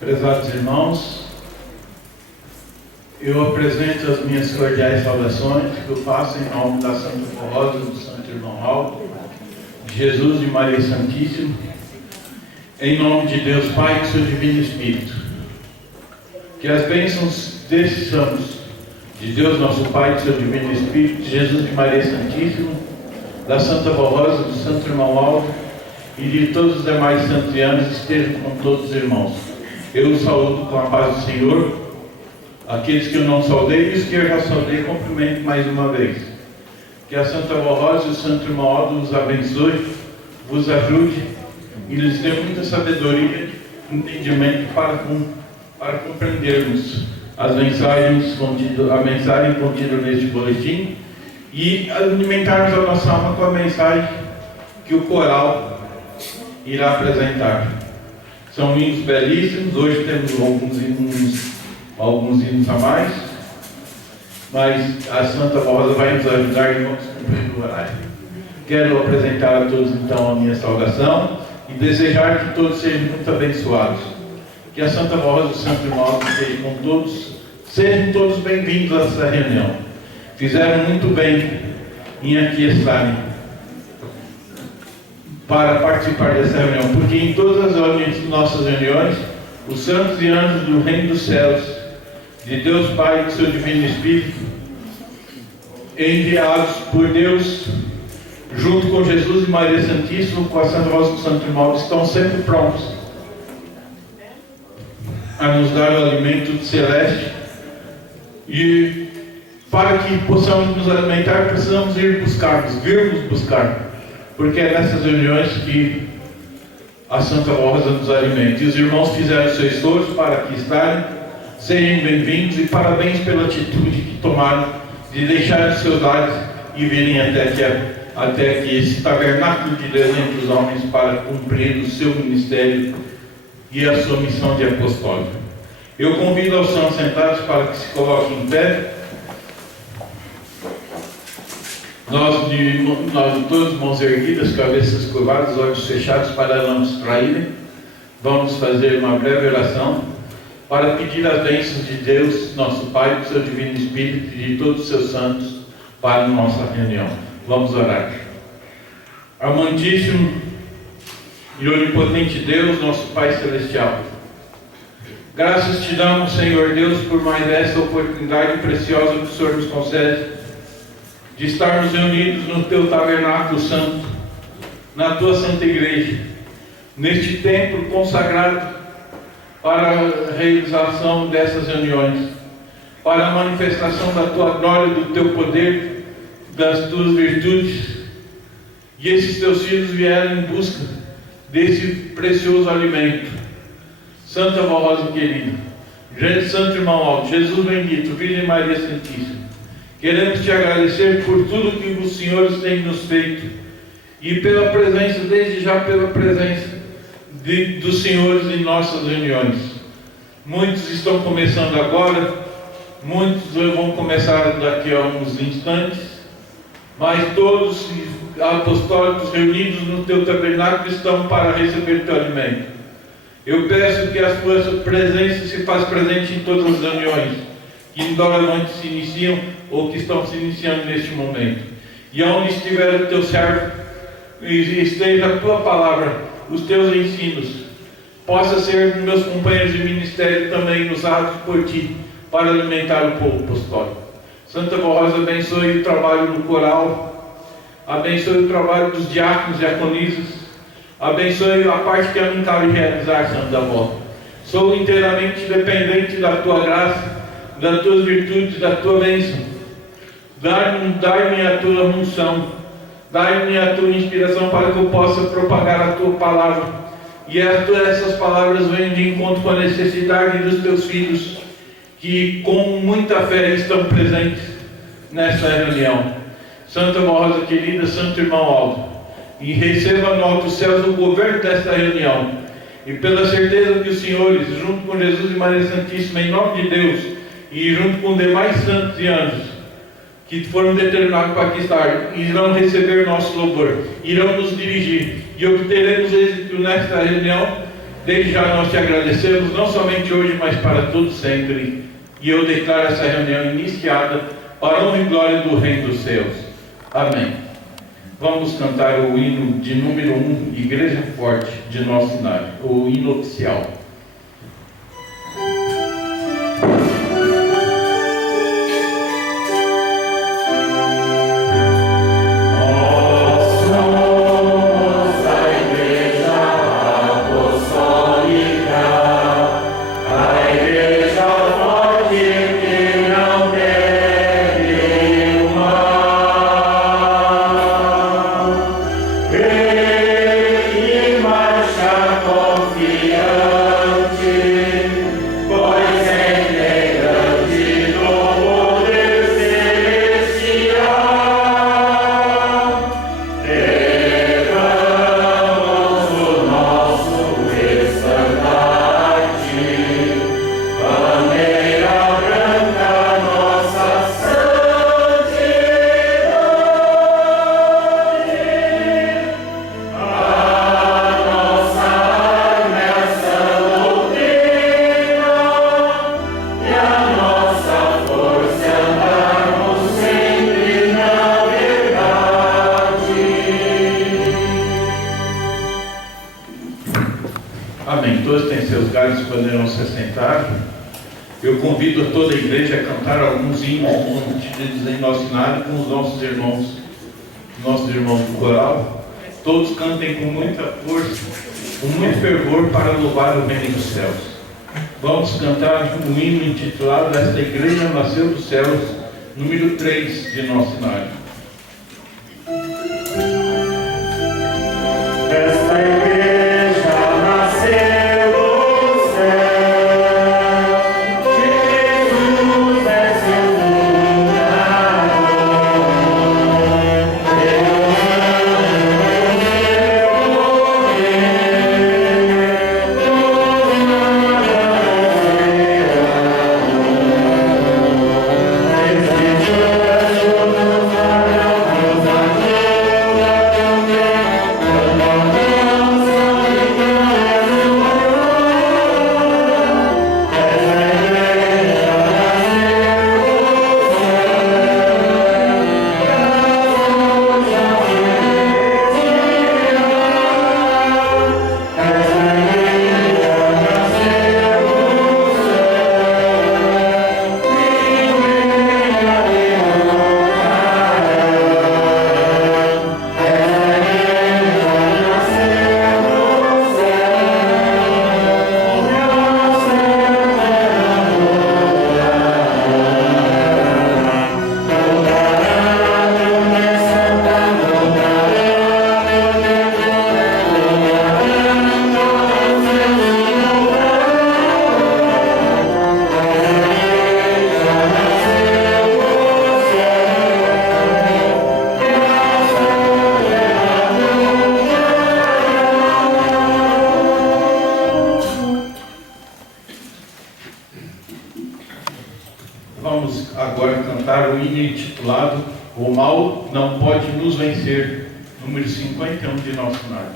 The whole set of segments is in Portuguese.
Prezados irmãos, eu apresento as minhas cordiais saudações que eu faço em nome da Santa Rosa, do Santo Irmão Aldo, de Jesus e Maria Santíssima, em nome de Deus Pai e do seu Divino Espírito. Que as bênçãos desses santos, de Deus nosso Pai e do seu Divino Espírito, de Jesus e Maria Santíssima, da Santa Rosa, do Santo Irmão Aldo e de todos os demais santos e anjos estejam com todos os irmãos. Eu os saúdo com a paz do Senhor. Aqueles que eu não saudei e os que eu já saudei, cumprimento mais uma vez. Que a Santa Rosa e o Santo Irmão Aldo os abençoe, vos ajude e lhes dê muita sabedoria e entendimento para compreendermos as mensagens a mensagem contida neste boletim e alimentarmos a nossa alma com a mensagem que o coral irá apresentar. São hinos belíssimos. Hoje temos alguns hinos a mais, mas a Santa Rosa vai nos ajudar e vamos cumprir o horário. Quero apresentar a todos então a minha saudação e desejar que todos sejam muito abençoados. Que a Santa Rosa e o Santo Irmão esteja com todos, sejam todos bem-vindos a essa reunião. Fizeram muito bem em aqui estarem para participar dessa reunião, porque em todas as nossas reuniões, os santos e anjos do Reino dos Céus, de Deus Pai e do seu Divino Espírito, enviados por Deus, junto com Jesus e Maria Santíssima, com a Santa Rosa e o Santo Irmão, estão sempre prontos a nos dar o alimento celeste. E para que possamos nos alimentar, precisamos virmos buscar, porque é nessas reuniões que a Santa Rosa nos alimenta. E os irmãos fizeram o seu esforço para aqui estarem. Sejam bem-vindos e parabéns pela atitude que tomaram de deixar os seus lares e virem até aqui esse tabernáculo de Deus entre os homens para cumprir o seu ministério e a sua missão de apostólico. Eu convido aos santos sentados para que se coloquem em pé. Nós todos, mãos erguidas, cabeças curvadas, olhos fechados para não distraírem, vamos fazer uma breve oração para pedir as bênçãos de Deus, nosso Pai, do seu Divino Espírito e de todos os seus santos para a nossa reunião. Vamos orar. Amantíssimo e onipotente Deus, nosso Pai Celestial, graças te damos, Senhor Deus, por mais essa oportunidade preciosa que o Senhor nos concede de estarmos reunidos no teu tabernáculo santo, na tua santa igreja, neste templo consagrado para a realização dessas reuniões, para a manifestação da tua glória, do teu poder, das tuas virtudes. E esses teus filhos vieram em busca desse precioso alimento. Santa Rosa querida, Santo Irmão Aldo, Jesus bendito, Virgem Maria Santíssima, queremos te agradecer por tudo que os senhores têm nos feito e pela presença, desde já pela presença dos senhores em nossas reuniões. Muitos estão começando agora, muitos vão começar daqui a uns instantes, mas todos os apostólicos reunidos no teu tabernáculo estão para receber teu alimento. Eu peço que a tua presença se faça presente em todas as reuniões que doravante se iniciam ou que estão se iniciando neste momento. E aonde estiver o teu servo, esteja a tua palavra, os teus ensinos, possa ser meus companheiros de ministério também usados por ti para alimentar o povo apostólico. Santa Rosa, abençoe o trabalho do coral, abençoe o trabalho dos diáconos e diaconisas, abençoe a parte que a mim cabe realizar, Santa Rosa. Sou inteiramente dependente da tua graça, das tuas virtudes, da tua bênção. Dai-me a tua unção, dai-me a tua inspiração para que eu possa propagar a tua palavra. E essas palavras vêm de encontro com a necessidade dos teus filhos, que com muita fé estão presentes nessa reunião. Santa Rosa querida, Santo Irmão Aldo, e receba no alto céus o governo desta reunião. E pela certeza que os senhores, junto com Jesus e Maria Santíssima, em nome de Deus, e junto com demais santos e anjos que foram determinados para aqui estar, irão receber nosso louvor, irão nos dirigir e obteremos êxito nesta reunião Desde já nós te agradecemos, não somente hoje, mas para todo sempre. E eu declaro essa reunião iniciada para a honra e glória do Reino dos Céus. Amém. Vamos cantar o hino de número 1, Igreja Forte de Nosso Lar, o hino oficial. Amém. Todos têm seus galhos, poderão se assentar. Eu convido a toda a igreja a cantar alguns hinos contidos em nosso lar com os nossos irmãos do coral. Todos cantem com muita força, com muito fervor para louvar o reino dos céus. Vamos cantar um hino intitulado Esta Igreja Nasceu dos Céus, número 3 de nosso lar. Esta igreja nasceu do céu, Jesus é seu fundador. Vamos agora cantar o hino intitulado O Mal Não Pode Nos Vencer, número 51 de nosso lar.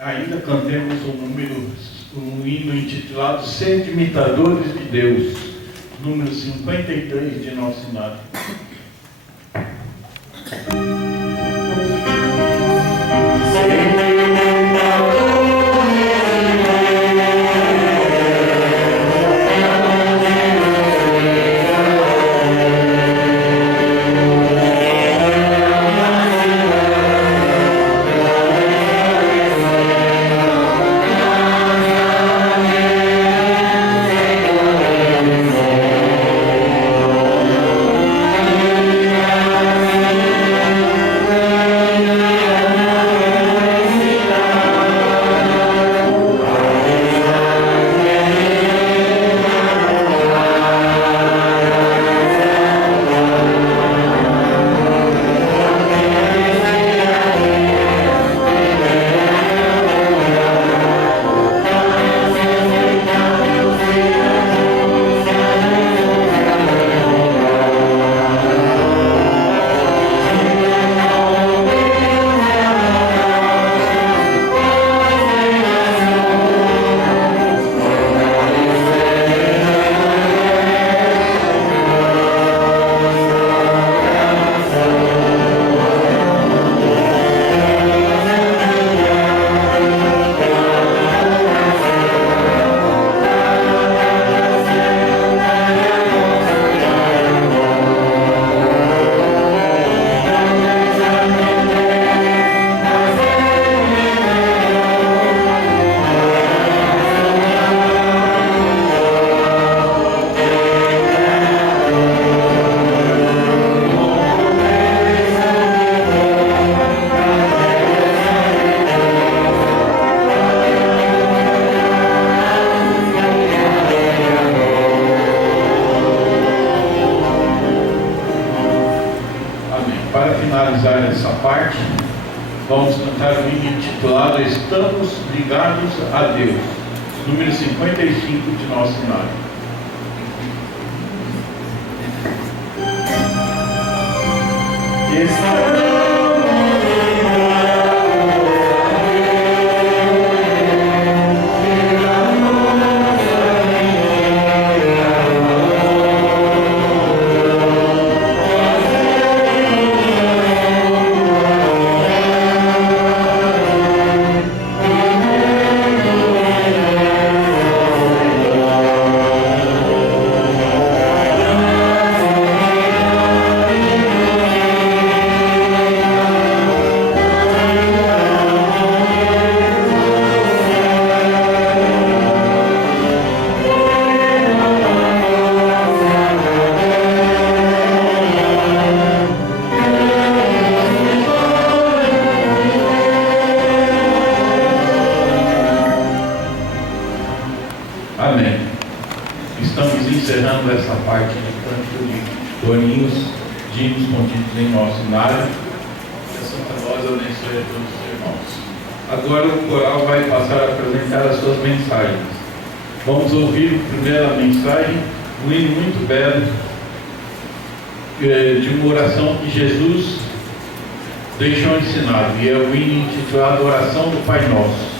Ainda cantemos um hino intitulado Sede Imitadores de Deus, número 53 de nosso lar. Sede imitadores parte, vamos cantar o hino intitulado Estamos Ligados a Deus, número 55 de nosso cenário. Amém. Estamos encerrando essa parte do canto de corinhos, de hinos contidos em nosso cenário. Que a Santa Voz abençoe a todos os irmãos. Agora o coral vai passar a apresentar as suas mensagens. Vamos ouvir a primeira mensagem, um hino muito belo, de uma oração que Jesus deixou ensinado, e é o hino intitulado Oração do Pai Nosso.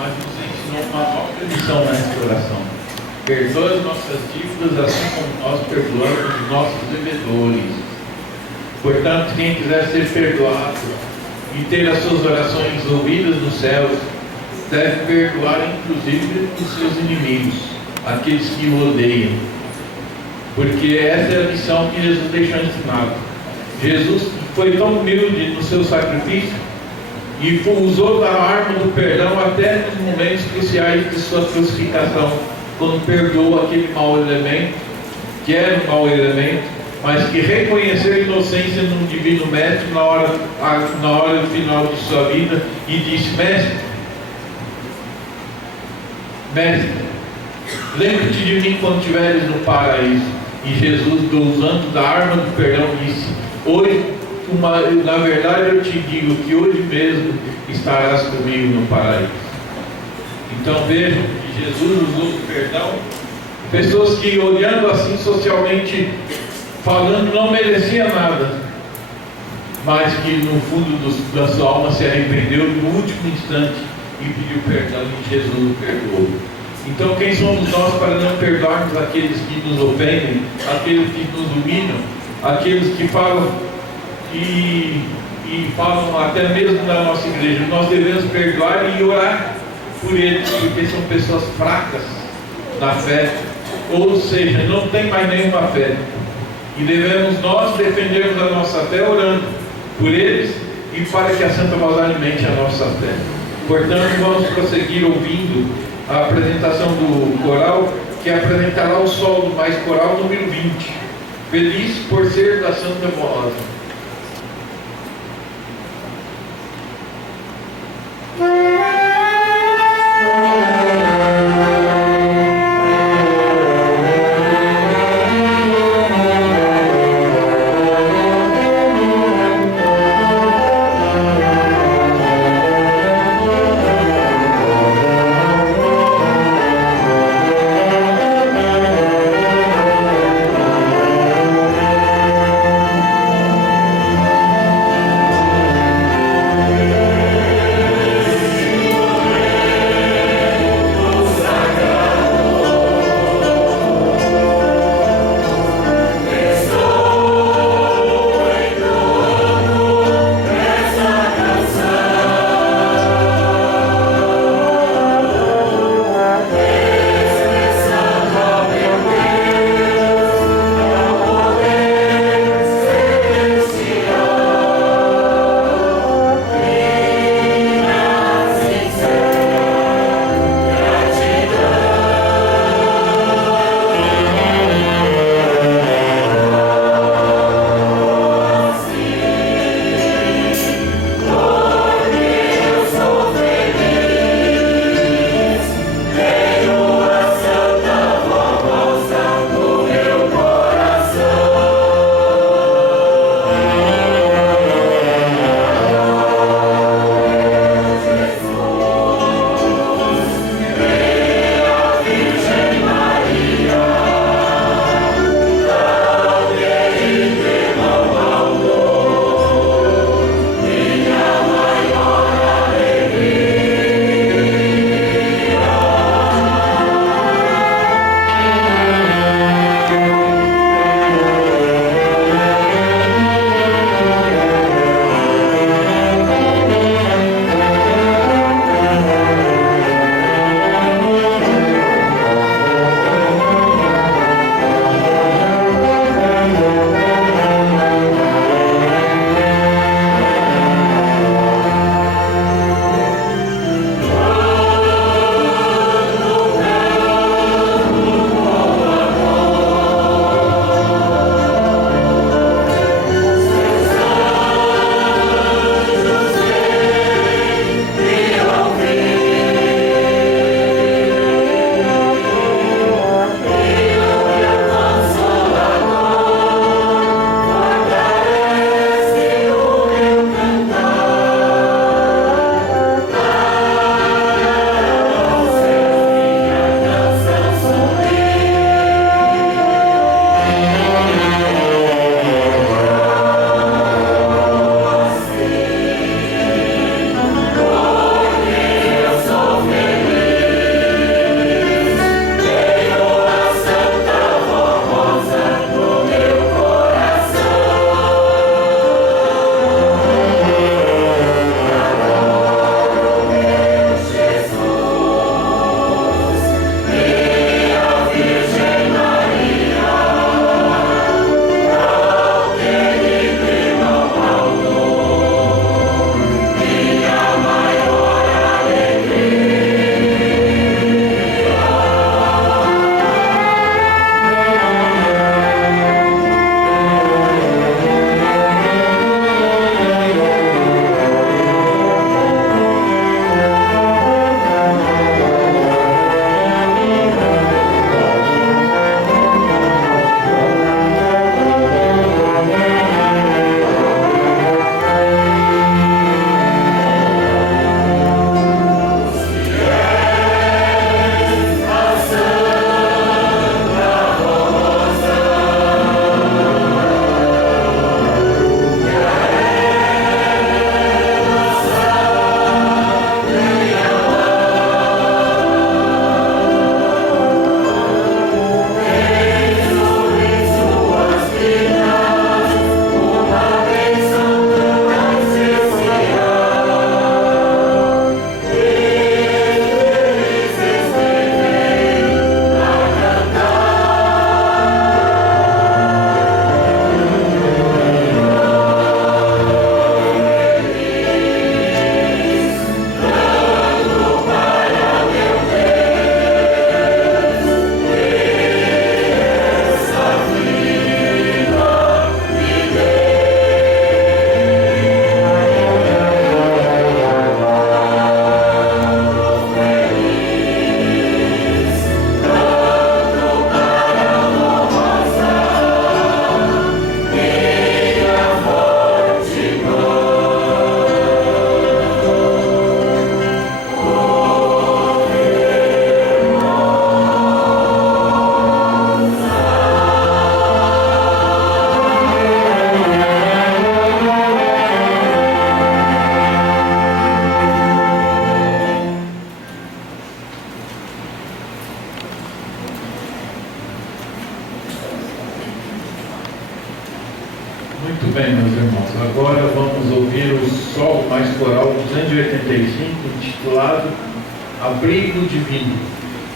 mas nos ensinou uma nova lição nessa oração. Perdoa as nossas dívidas, assim como nós perdoamos os nossos devedores. Portanto, quem quiser ser perdoado e ter as suas orações ouvidas nos céus, deve perdoar inclusive os seus inimigos, aqueles que o odeiam. Porque essa é a lição que Jesus deixou ensinado. Jesus foi tão humilde no seu sacrifício e usou da arma do perdão até nos momentos cruciais de sua crucificação, quando perdoou aquele mau elemento, que era um mau elemento, mas que reconheceu a inocência num divino mestre na hora final de sua vida e disse: Mestre, lembra-te de mim quando estiveres no paraíso. E Jesus, usando da arma do perdão, disse: hoje, na verdade eu te digo que hoje mesmo estarás comigo no paraíso. Então vejam que Jesus usou o perdão. Pessoas que, olhando assim socialmente falando, não mereciam nada, mas que no fundo da sua alma se arrependeu no último instante e pediu perdão, e Jesus o perdoou. Então quem somos nós para não perdoarmos aqueles que nos ofendem, aqueles que nos humilham, aqueles que falam e falam até mesmo da nossa igreja? Nós devemos perdoar e orar por eles, porque são pessoas fracas na fé, ou seja, não tem mais nenhuma fé, e devemos nós defendermos a nossa fé orando por eles e para que a Santa Voz alimente a nossa fé. Portanto, vamos prosseguir ouvindo a apresentação do coral, que apresentará o solo mais coral número 20, Feliz por ser da Santa Voz. bem, meus irmãos, agora vamos ouvir o solo mais coral 285, intitulado Abrigo Divino.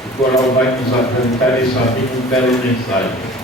O coral vai nos apresentar essa bela mensagem.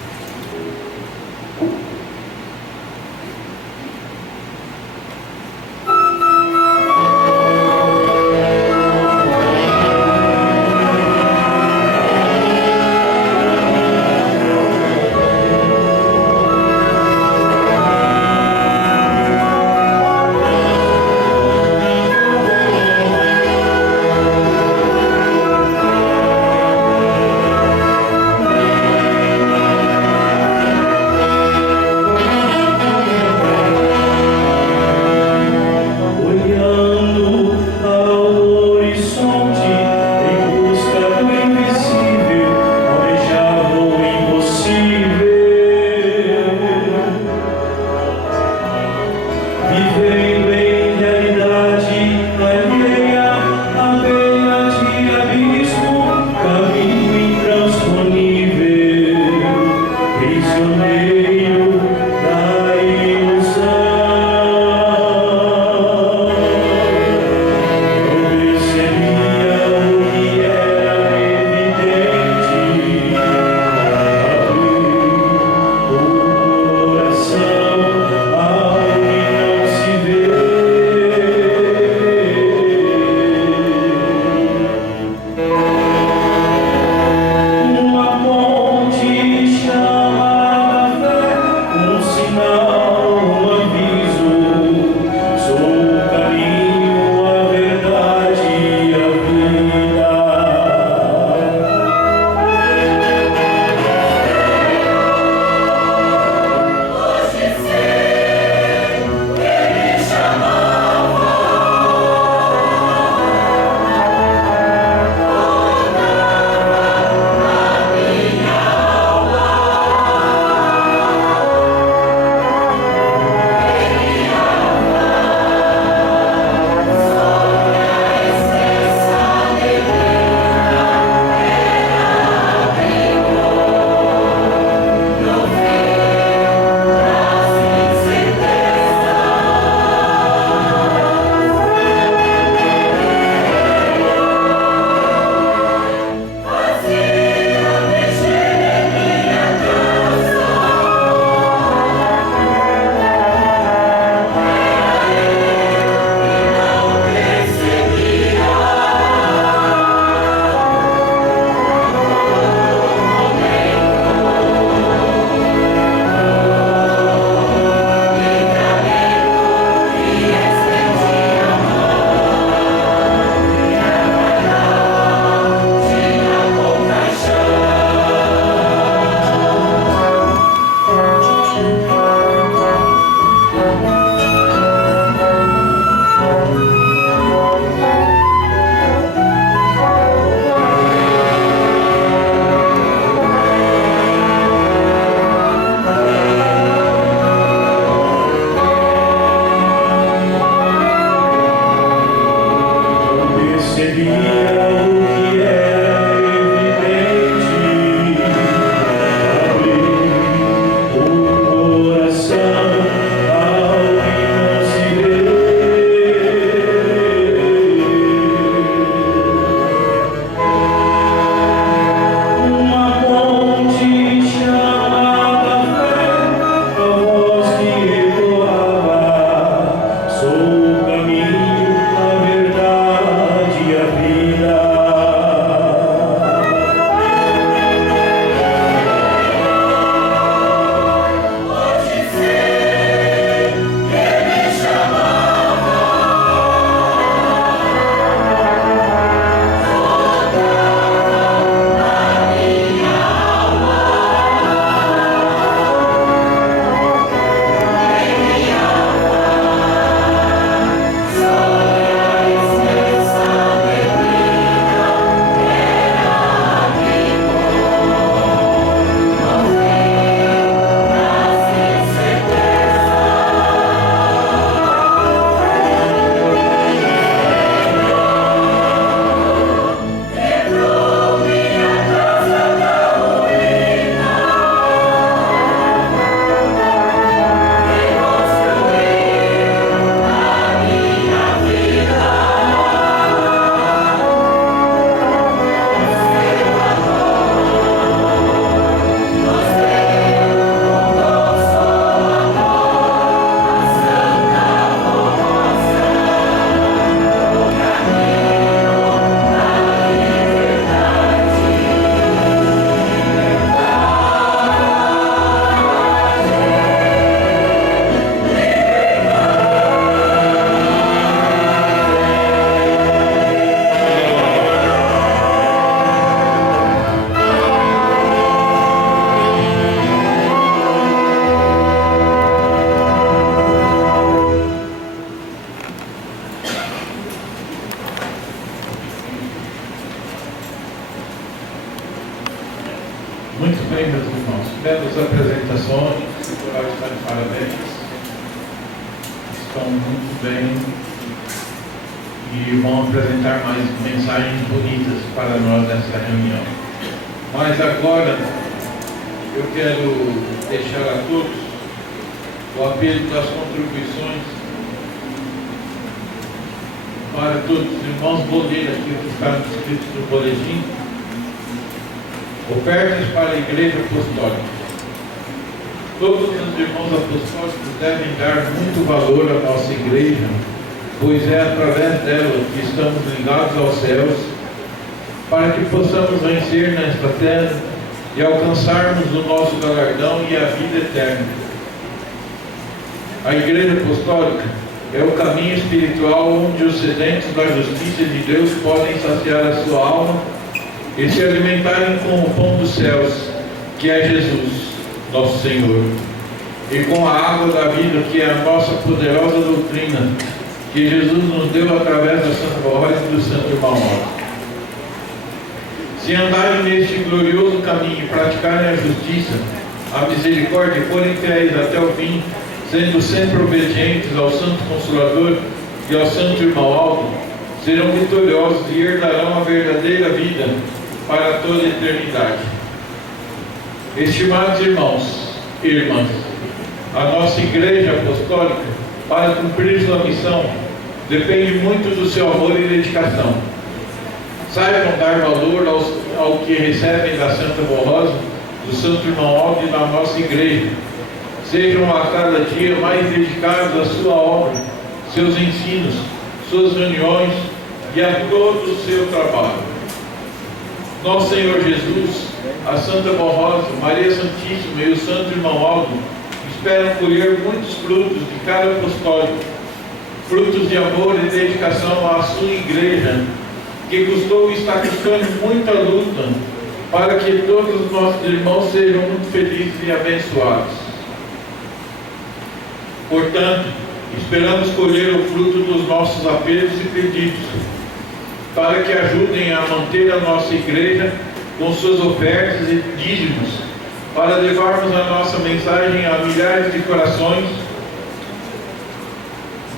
Muito bem, meus irmãos. Belas apresentações, o coral está de parabéns. Estão muito bem e vão apresentar mais mensagens bonitas para nós nessa reunião. Mas agora eu quero deixar a todos o apelo das contribuições para todos os irmãos. Vou ler aqui o que está escrito no boletim. Ofertas para a Igreja Apostólica. Todos os irmãos apostólicos devem dar muito valor à nossa igreja, pois é através dela que estamos ligados aos céus, para que possamos vencer nesta terra e alcançarmos o nosso galardão e a vida eterna. A Igreja Apostólica é o caminho espiritual onde os sedentos da justiça de Deus podem saciar a sua alma e se alimentarem com o pão dos céus, que é Jesus, nosso Senhor, e com a água da vida, que é a nossa poderosa doutrina, que Jesus nos deu através da Santa Voz e do Santo Irmão. Se andarem neste glorioso caminho e praticarem a justiça, a misericórdia e forem fiéis até o fim, sendo sempre obedientes ao Santo Consolador e ao Santo Irmão Aldo, serão vitoriosos e herdarão a verdadeira vida para toda a eternidade. Estimados irmãos e irmãs, a nossa Igreja Apostólica, para cumprir sua missão, depende muito do seu amor e dedicação. Saibam dar valor ao que recebem da Santa Borrosa, do Santo Irmão Aldo e da nossa Igreja. Sejam a cada dia mais dedicados à sua obra, seus ensinos, suas reuniões e a todo o seu trabalho. Nosso Senhor Jesus, a Santa Borrosa, Maria Santíssima e o Santo Irmão Aldo esperam colher muitos frutos de cada apostólico, frutos de amor e dedicação à sua igreja, que custou e está custando muita luta para que todos os nossos irmãos sejam muito felizes e abençoados. Portanto, esperamos colher o fruto dos nossos apelos e pedidos, para que ajudem a manter a nossa igreja com suas ofertas e dízimos, para levarmos a nossa mensagem a milhares de corações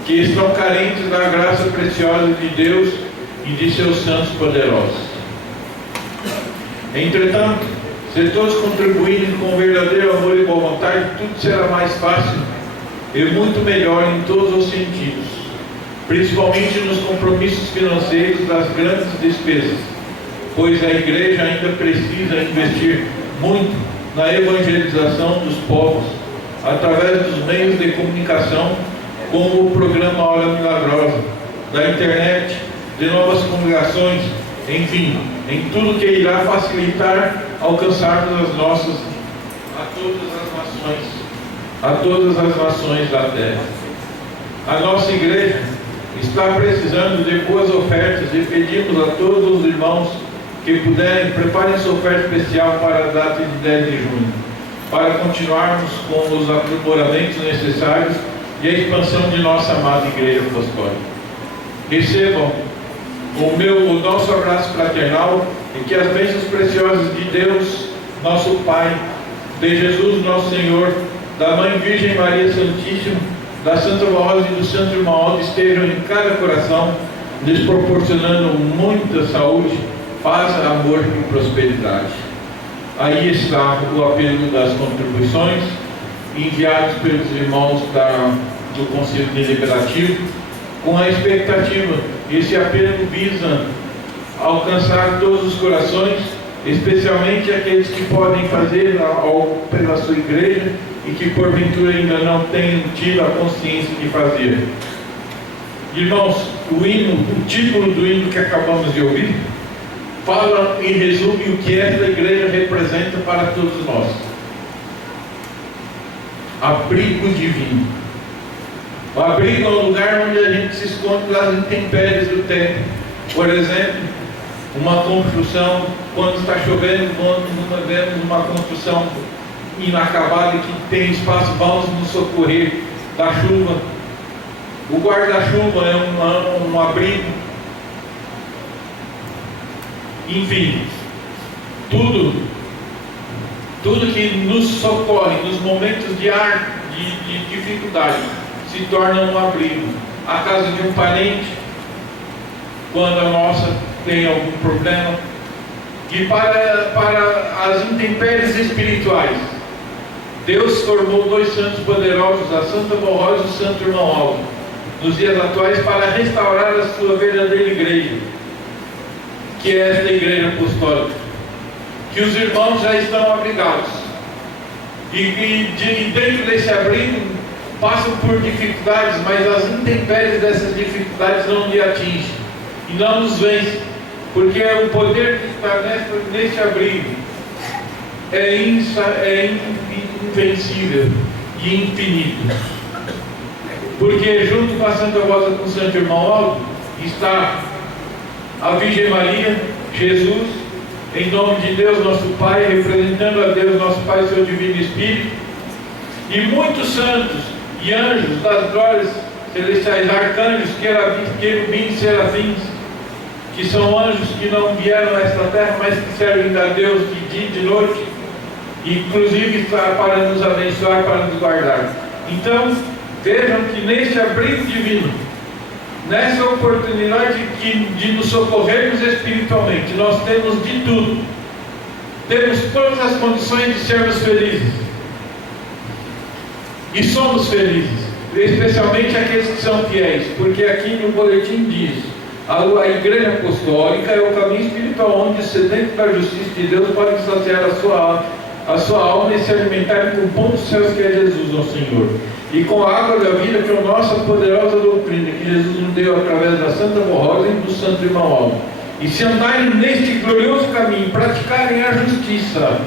que estão carentes da graça preciosa de Deus e de seus santos poderosos. Entretanto, se todos contribuírem com verdadeiro amor e boa vontade, tudo será mais fácil e muito melhor em todos os sentidos, principalmente nos compromissos financeiros das grandes despesas, pois a igreja ainda precisa investir muito na evangelização dos povos, através dos meios de comunicação, como o programa Hora Milagrosa, da internet, de novas congregações, enfim, em tudo que irá facilitar alcançarmos a todas as nações da terra. A nossa igreja está precisando de boas ofertas e pedimos a todos os irmãos que puderem, preparem sua oferta especial para a data de 10 de junho, para continuarmos com os aprimoramentos necessários e a expansão de nossa amada Igreja Apostólica. Recebam o nosso abraço fraternal e que as bênçãos preciosas de Deus, nosso Pai, de Jesus, nosso Senhor, da Mãe Virgem Maria Santíssima, da Santa Borrosa e do Santo Irmão Aldo estejam em cada coração, lhes proporcionando muita saúde, paz, amor e prosperidade. Aí está o apelo das contribuições enviados pelos irmãos do Conselho Deliberativo, com a expectativa. Esse apelo visa alcançar todos os corações, especialmente aqueles que podem fazer pela sua igreja e que porventura ainda não têm tido a consciência de fazer. Irmãos, o título do hino que acabamos de ouvir fala e resume o que esta igreja representa para todos nós: abrigo divino. O abrigo é um lugar onde a gente se esconde das intempéries do tempo. Por exemplo, uma construção, quando está chovendo, quando vemos uma construção inacabada que tem espaço, vamos nos socorrer da chuva. O guarda-chuva é um abrigo. Enfim, tudo tudo que nos socorre nos momentos de dificuldade se torna um abrigo. A casa de um parente, quando a nossa tem algum problema, e para as intempéries espirituais, Deus formou dois santos poderosos, a Santa Rosa e o Santo Irmão Aldo, nos dias atuais, para restaurar a sua verdadeira igreja, que é esta igreja apostólica, que os irmãos já estão abrigados, e dentro desse abrigo passam por dificuldades, mas as intempéries dessas dificuldades não lhe atingem e não nos vencem, porque o poder que está neste abrigo é invencível e infinito. Porque junto com a Santa Rosa, com o Santo Irmão Aldo, está a Virgem Maria, Jesus, em nome de Deus nosso Pai, representando a Deus nosso Pai, seu Divino Espírito, e muitos santos e anjos das glórias celestiais, arcanjos, querubins, serafins, que são anjos que não vieram a esta terra, mas que servem a Deus de dia e de noite, inclusive para nos abençoar, para nos guardar. Então, vejam que neste abrigo divino, nessa oportunidade de nos socorrermos espiritualmente, nós temos de tudo. Temos todas as condições de sermos felizes. E somos felizes, especialmente aqueles que são fiéis, porque aqui no boletim diz: a igreja apostólica é o caminho espiritual onde os sedentos da justiça de Deus podem saciar a sua alma e se alimentar com o pão dos céus, que é Jesus, nosso Senhor, e com a água da vida, que é a nossa poderosa doutrina, que Jesus nos deu através da Santa Rosa e do Santo Irmão Aldo. E se andarem neste glorioso caminho, praticarem a justiça,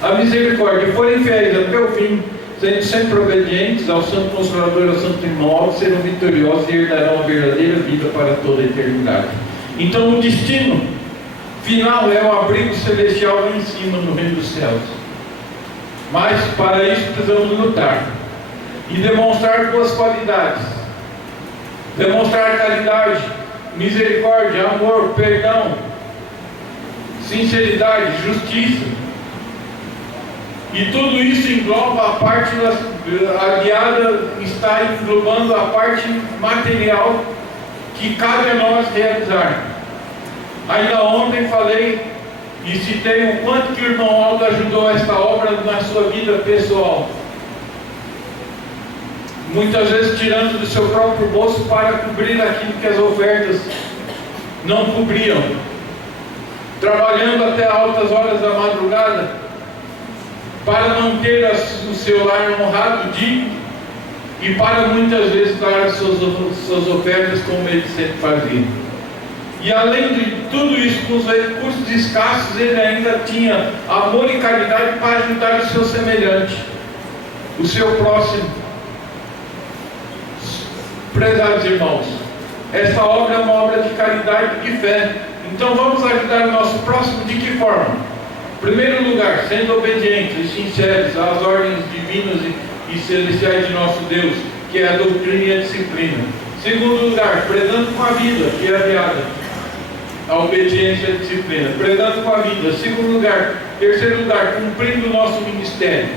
a misericórdia, e forem fiéis até o fim, sendo sempre obedientes ao Santo Consolador, ao Santo Irmão Aldo, serão vitoriosos e herdarão a verdadeira vida para toda a eternidade. Então o destino final é o abrigo celestial lá em cima, no reino dos céus. Mas para isso precisamos lutar e demonstrar boas qualidades, demonstrar caridade, misericórdia, amor, perdão, sinceridade, justiça. E tudo isso engloba a parte, a guiada está englobando a parte material que cabe a nós realizar. Ainda ontem falei e citei o quanto que o irmão Aldo ajudou esta obra na sua vida pessoal. Muitas vezes tirando do seu próprio bolso para cobrir aquilo que as ofertas não cobriam. Trabalhando até altas horas da madrugada para manter o seu lar honrado, digno, e para muitas vezes dar as suas ofertas como ele sempre fazia. E além de tudo isso, com os recursos escassos, ele ainda tinha amor e caridade para ajudar o seu semelhante, o seu próximo. Prezados irmãos, esta obra é uma obra de caridade e de fé. Então vamos ajudar o nosso próximo de que forma? Em primeiro lugar, sendo obedientes e sinceros às ordens divinas e celestiais de nosso Deus, que é a doutrina e a disciplina. Em segundo lugar, prezando com a vida, que é aliada a obediência e a disciplina, prezando com a vida. Em segundo lugar, terceiro lugar, cumprindo o nosso ministério,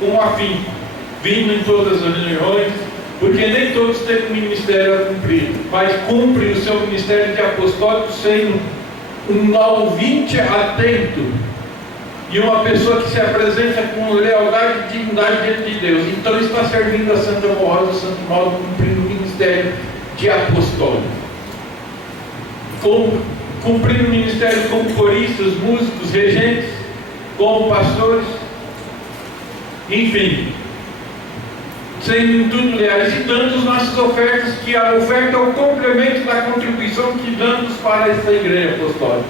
com afim, vindo em todas as reuniões, porque nem todos têm um ministério a cumprir, mas cumprem o seu ministério de apostólico sendo um ouvinte atento e uma pessoa que se apresenta com lealdade e dignidade diante de Deus. Então está servindo a Santa Rosa, Santo Mauro, cumprindo o ministério de apostólico, cumprindo o ministério como coristas, músicos, regentes, como pastores, enfim, sendo em tudo leais e dando as nossas ofertas, que a oferta é o complemento da contribuição que damos para essa igreja apostólica.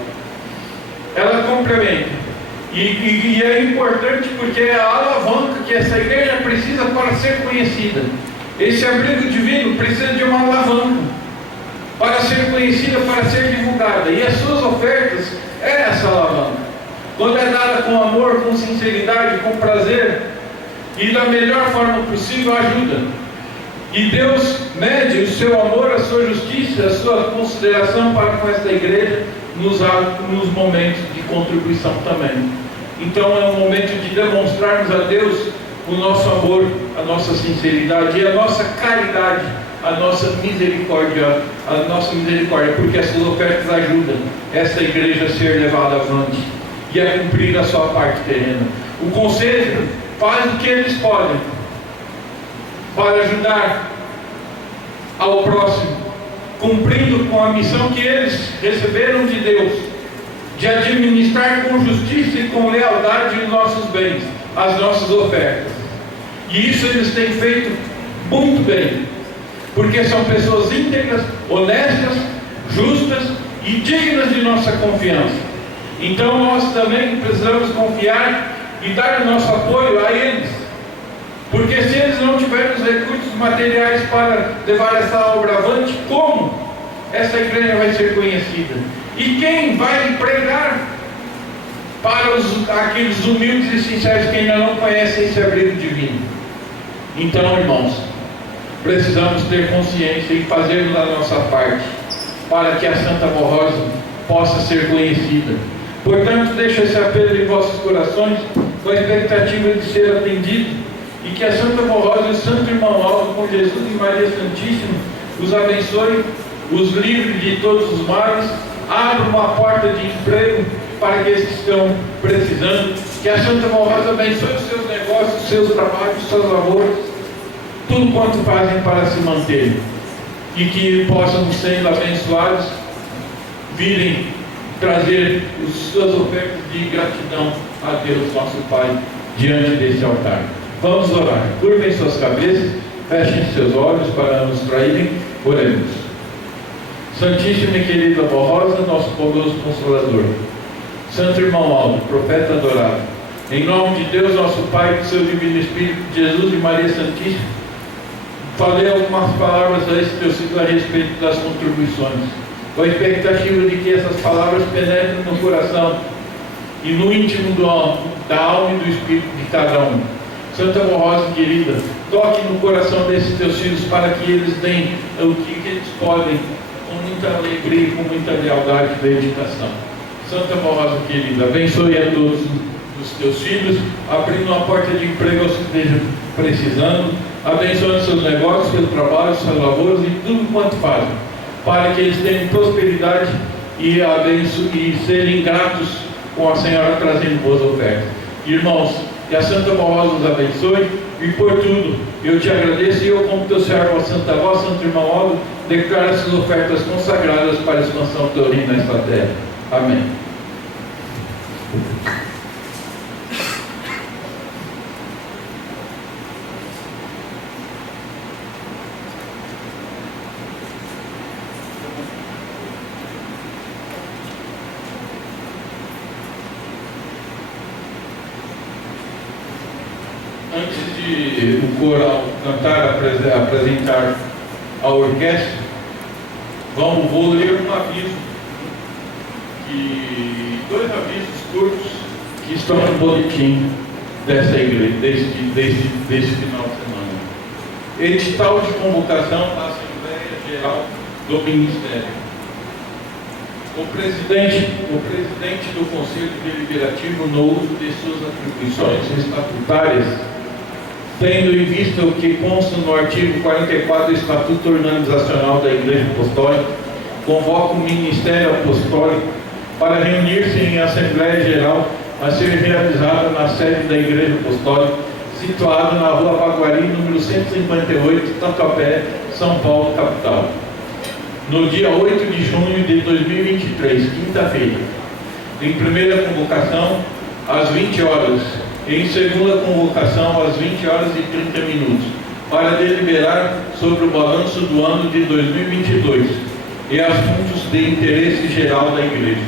Ela complementa. E é importante porque é a alavanca que essa igreja precisa para ser conhecida. Esse abrigo divino precisa de uma alavanca para ser conhecida, para ser divulgada. E as suas ofertas é essa alavanca. Quando é dada com amor, com sinceridade, com prazer e da melhor forma possível, ajuda. E Deus mede o seu amor, a sua justiça, a sua consideração para com esta igreja nos momentos de contribuição também. Então é um momento de demonstrarmos a Deus o nosso amor, a nossa sinceridade e a nossa caridade, a nossa misericórdia, porque essas ofertas ajudam essa igreja a ser levada avante e a cumprir a sua parte terrena. O conselho faz o que eles podem para ajudar ao próximo, cumprindo com a missão que eles receberam de Deus, de administrar com justiça e com lealdade os nossos bens, as nossas ofertas. E isso eles têm feito muito bem, porque são pessoas íntegras, honestas, justas e dignas de nossa confiança. Então nós também precisamos confiar e dar o nosso apoio a eles, porque se eles não tiverem os recursos materiais para levar essa obra avante, como essa igreja vai ser conhecida? E quem vai pregar para aqueles humildes e sinceros que ainda não conhecem esse abrigo divino? Então, irmãos, precisamos ter consciência e fazermos a nossa parte para que a Santa Morrosa possa ser conhecida. Portanto, deixo esse apelo em vossos corações com a expectativa de ser atendido, e que a Santa Morrosa e o Santo Irmão Aldo, com Jesus e Maria Santíssima, os abençoe, os livre de todos os males, abra uma porta de emprego para aqueles que estão precisando, que a Santa Morrosa abençoe os seus negócios, os seus trabalhos, suas lavouras, tudo quanto fazem para se manterem, e que possam, sendo abençoados, virem trazer as suas ofertas de gratidão a Deus nosso Pai diante desse altar. Vamos orar. Curvem suas cabeças, fechem seus olhos para nos traírem. Oremos. Santíssima e querida Morrosa, nosso bondoso Consolador, Santo Irmão Aldo, profeta adorado, em nome de Deus nosso Pai, do seu Divino Espírito, de Jesus e Maria Santíssima, falei algumas palavras a esse teu filho a respeito das contribuições, com a expectativa de que essas palavras penetrem no coração e no íntimo da alma e do espírito de cada um. Santa Morrosa querida, toque no coração desses teus filhos para que eles deem o que eles podem, com muita alegria e com muita lealdade e dedicação. Santa Morrosa querida, abençoe a todos os teus filhos, abrindo uma porta de emprego aos que estejam precisando, abençoando seus negócios, seus trabalhos, suas lavouras e tudo quanto fazem, para que eles tenham prosperidade e serem gratos com a Senhora trazendo boas ofertas. Irmãos, que a Santa Morrosa os abençoe, e por tudo eu te agradeço, e eu, como teu servo, a Santa Voz, Santo Irmão Aldo, declaro essas ofertas consagradas para a expansão do teu reino nesta terra. Amém. Antes de o coral cantar, apresentar a orquestra, vou ler um aviso, dois avisos curtos que estão no boletim dessa igreja, desse final de semana. Edital de convocação da Assembleia Geral do Ministério. O presidente do Conselho Deliberativo, no uso de suas atribuições estatutárias, tendo em vista o que consta no artigo 44 do Estatuto Organizacional da Igreja Apostólica, convoca o Ministério Apostólico para reunir-se em Assembleia Geral a ser realizada na sede da Igreja Apostólica, situada na Rua Baguari, número 158, Tatuapé, São Paulo, capital, no dia 8 de junho de 2023, quinta-feira. Em primeira convocação, às 20 horas. Em segunda convocação, às 20 horas e 30 minutos, para deliberar sobre o balanço do ano de 2022 e assuntos de interesse geral da Igreja.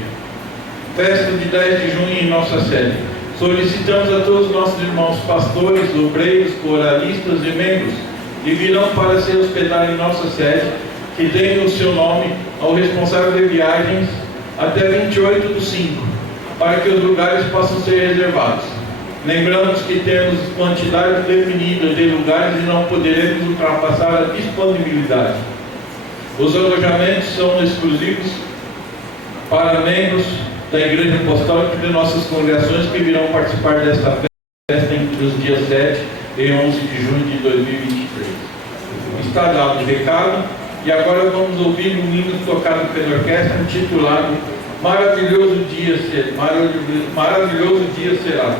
Festa de 10 de junho em nossa sede. Solicitamos a todos os nossos irmãos pastores, obreiros, coralistas e membros que virão para se hospedar em nossa sede, que deem o seu nome ao responsável de viagens até 28/5, para que os lugares possam ser reservados. Lembramos que temos quantidade definida de lugares e não poderemos ultrapassar a disponibilidade. Os alojamentos são exclusivos para membros da Igreja Apostólica e de nossas congregações que virão participar desta festa entre os dias 7 e 11 de junho de 2023. Está dado o recado e agora vamos ouvir um hino tocado pela orquestra intitulado Maravilhoso Dia Será.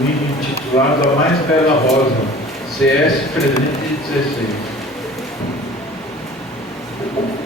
O hino intitulado A Mais Bela Rosa, CS 316. A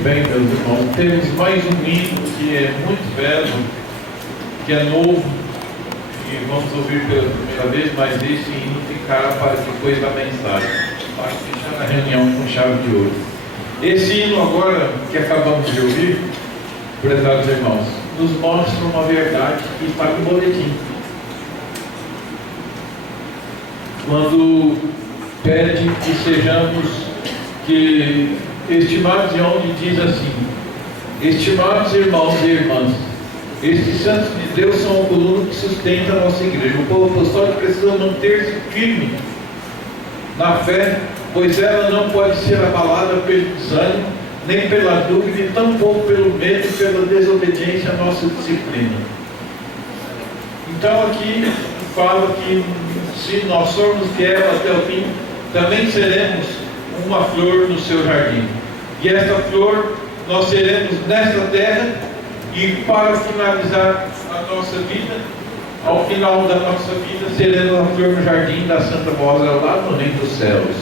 Muito bem, meus irmãos. Temos mais um hino que é muito belo, que é novo, e vamos ouvir pela primeira vez, mas esse hino ficará para depois da mensagem, para fechar a reunião com chave de ouro. Esse hino agora, que acabamos de ouvir, prezados irmãos, nos mostra uma verdade que está no boletim. Quando pede que sejamos estimados, e onde diz assim: estimados irmãos e irmãs, estes santos de Deus são a coluna que sustenta a nossa igreja. O povo apostólico precisa manter-se firme na fé, pois ela não pode ser abalada pelo desânimo, nem pela dúvida, e tampouco pelo medo e pela desobediência à nossa disciplina. Então aqui fala que se nós formos fiéis até o fim, também seremos uma flor no seu jardim. E esta flor nós seremos nesta terra, e para finalizar a nossa vida, ao final da nossa vida, seremos a flor no jardim da Santa Rosa, lá no reino dos céus.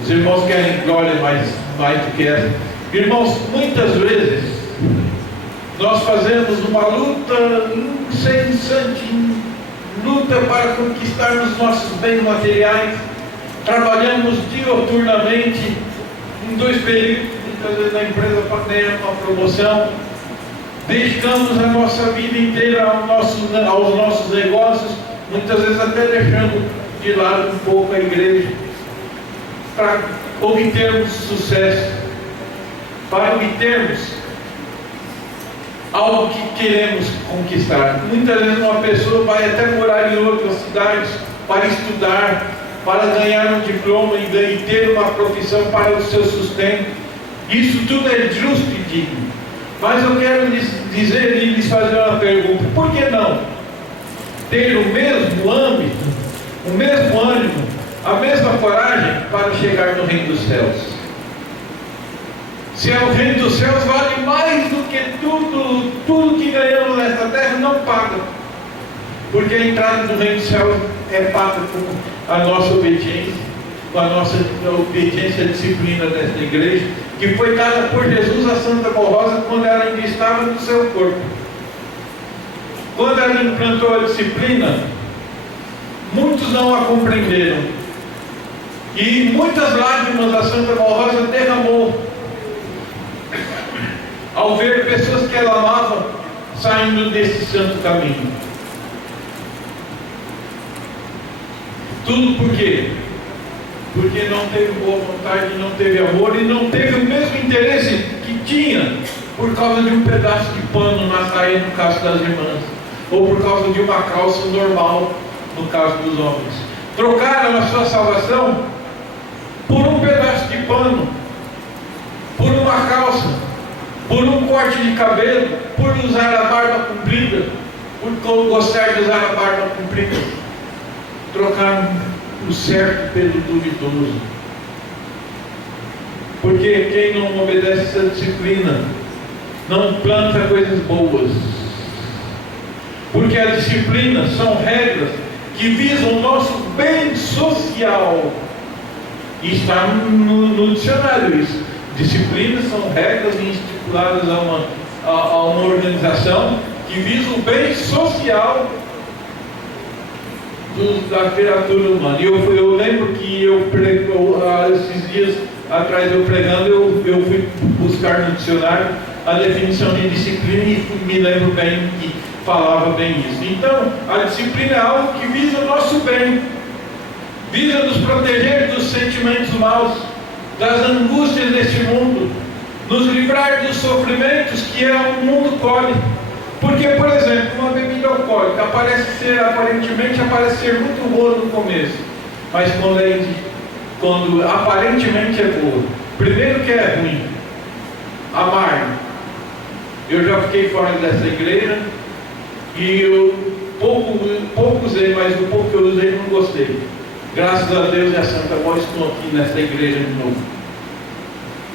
Os irmãos querem glória mais do que essa. Irmãos, muitas vezes nós fazemos uma luta incessante, luta para conquistarmos nossos bens materiais, trabalhamos dioturnamente em 2 períodos, muitas vezes na empresa para ganhar uma promoção, dedicamos a nossa vida inteira aos nossos negócios, muitas vezes até deixando de lado um pouco a igreja, para obtermos sucesso, para obtermos algo que queremos conquistar. Muitas vezes uma pessoa vai até morar em outras cidades para estudar, para ganhar um diploma e ter uma profissão para o seu sustento. Isso tudo é justo e digno. Mas eu quero lhes dizer e lhes fazer uma pergunta: por que não ter o mesmo âmbito, o mesmo ânimo, a mesma coragem para chegar no reino dos céus? Se é o reino dos céus, vale mais do que tudo que ganhamos nesta terra não paga, porque a entrada no reino dos céus é paga com a nossa obediência, com a nossa obediência à disciplina desta igreja, que foi dada por Jesus a Santa Rosa quando ela ainda estava no seu corpo. Quando ela implantou a disciplina, muitos não a compreenderam, e muitas lágrimas a Santa Rosa derramou ao ver pessoas que ela amava saindo desse santo caminho. Tudo por quê? Porque não teve boa vontade, não teve amor e não teve o mesmo interesse que tinha por causa de um pedaço de pano na saia, no caso das irmãs, ou por causa de uma calça normal, no caso dos homens. Trocaram a sua salvação por um pedaço de pano, por uma calça, por um corte de cabelo, por usar a barba comprida, por gostar de usar a barba comprida. Trocaram o certo pelo duvidoso. Porque quem não obedece essa disciplina não planta coisas boas. Porque a disciplina são regras que visam o nosso bem social. E está no dicionário isso. Disciplinas são regras estipuladas a uma organização que visa o bem social da criatura humana. E eu lembro que esses dias atrás eu pregando, eu fui buscar no dicionário a definição de disciplina e me lembro bem que falava bem isso. Então, a disciplina é algo que visa o nosso bem, visa nos proteger dos sentimentos maus, das angústias deste mundo, nos livrar dos sofrimentos que o mundo colhe. Porque, por exemplo, uma bebida alcoólica aparentemente parece ser muito boa no começo, mas quando aparentemente é boa, primeiro que é ruim, amargo. Eu já fiquei fora dessa igreja e eu pouco usei, mas o pouco que eu usei não gostei. Graças a Deus e a Santa Voz estou aqui nessa igreja de novo.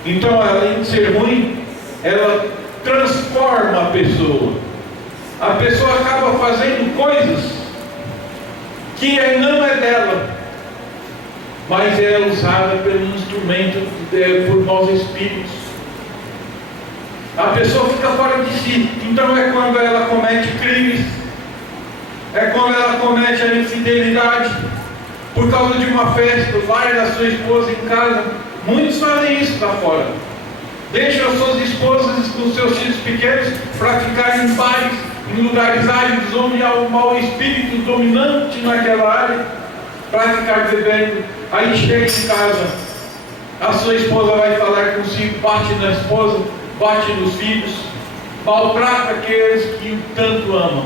Então, além de ser ruim, ela transforma a pessoa. A pessoa acaba fazendo coisas que não é dela, mas é usada pelo instrumento, por maus espíritos, A pessoa fica fora de si. Então é quando ela comete crimes, é quando ela comete a infidelidade, por causa de uma festa, larga a sua esposa em casa. Muitos fazem isso lá fora. Deixam suas esposas com seus filhos pequenos para ficar em bares, em lugares áridos, onde há um mau espírito dominante naquela área, para ficar bebendo. Aí chega em casa, a sua esposa vai falar consigo, bate na esposa, bate nos filhos, maltrata aqueles que o tanto amam.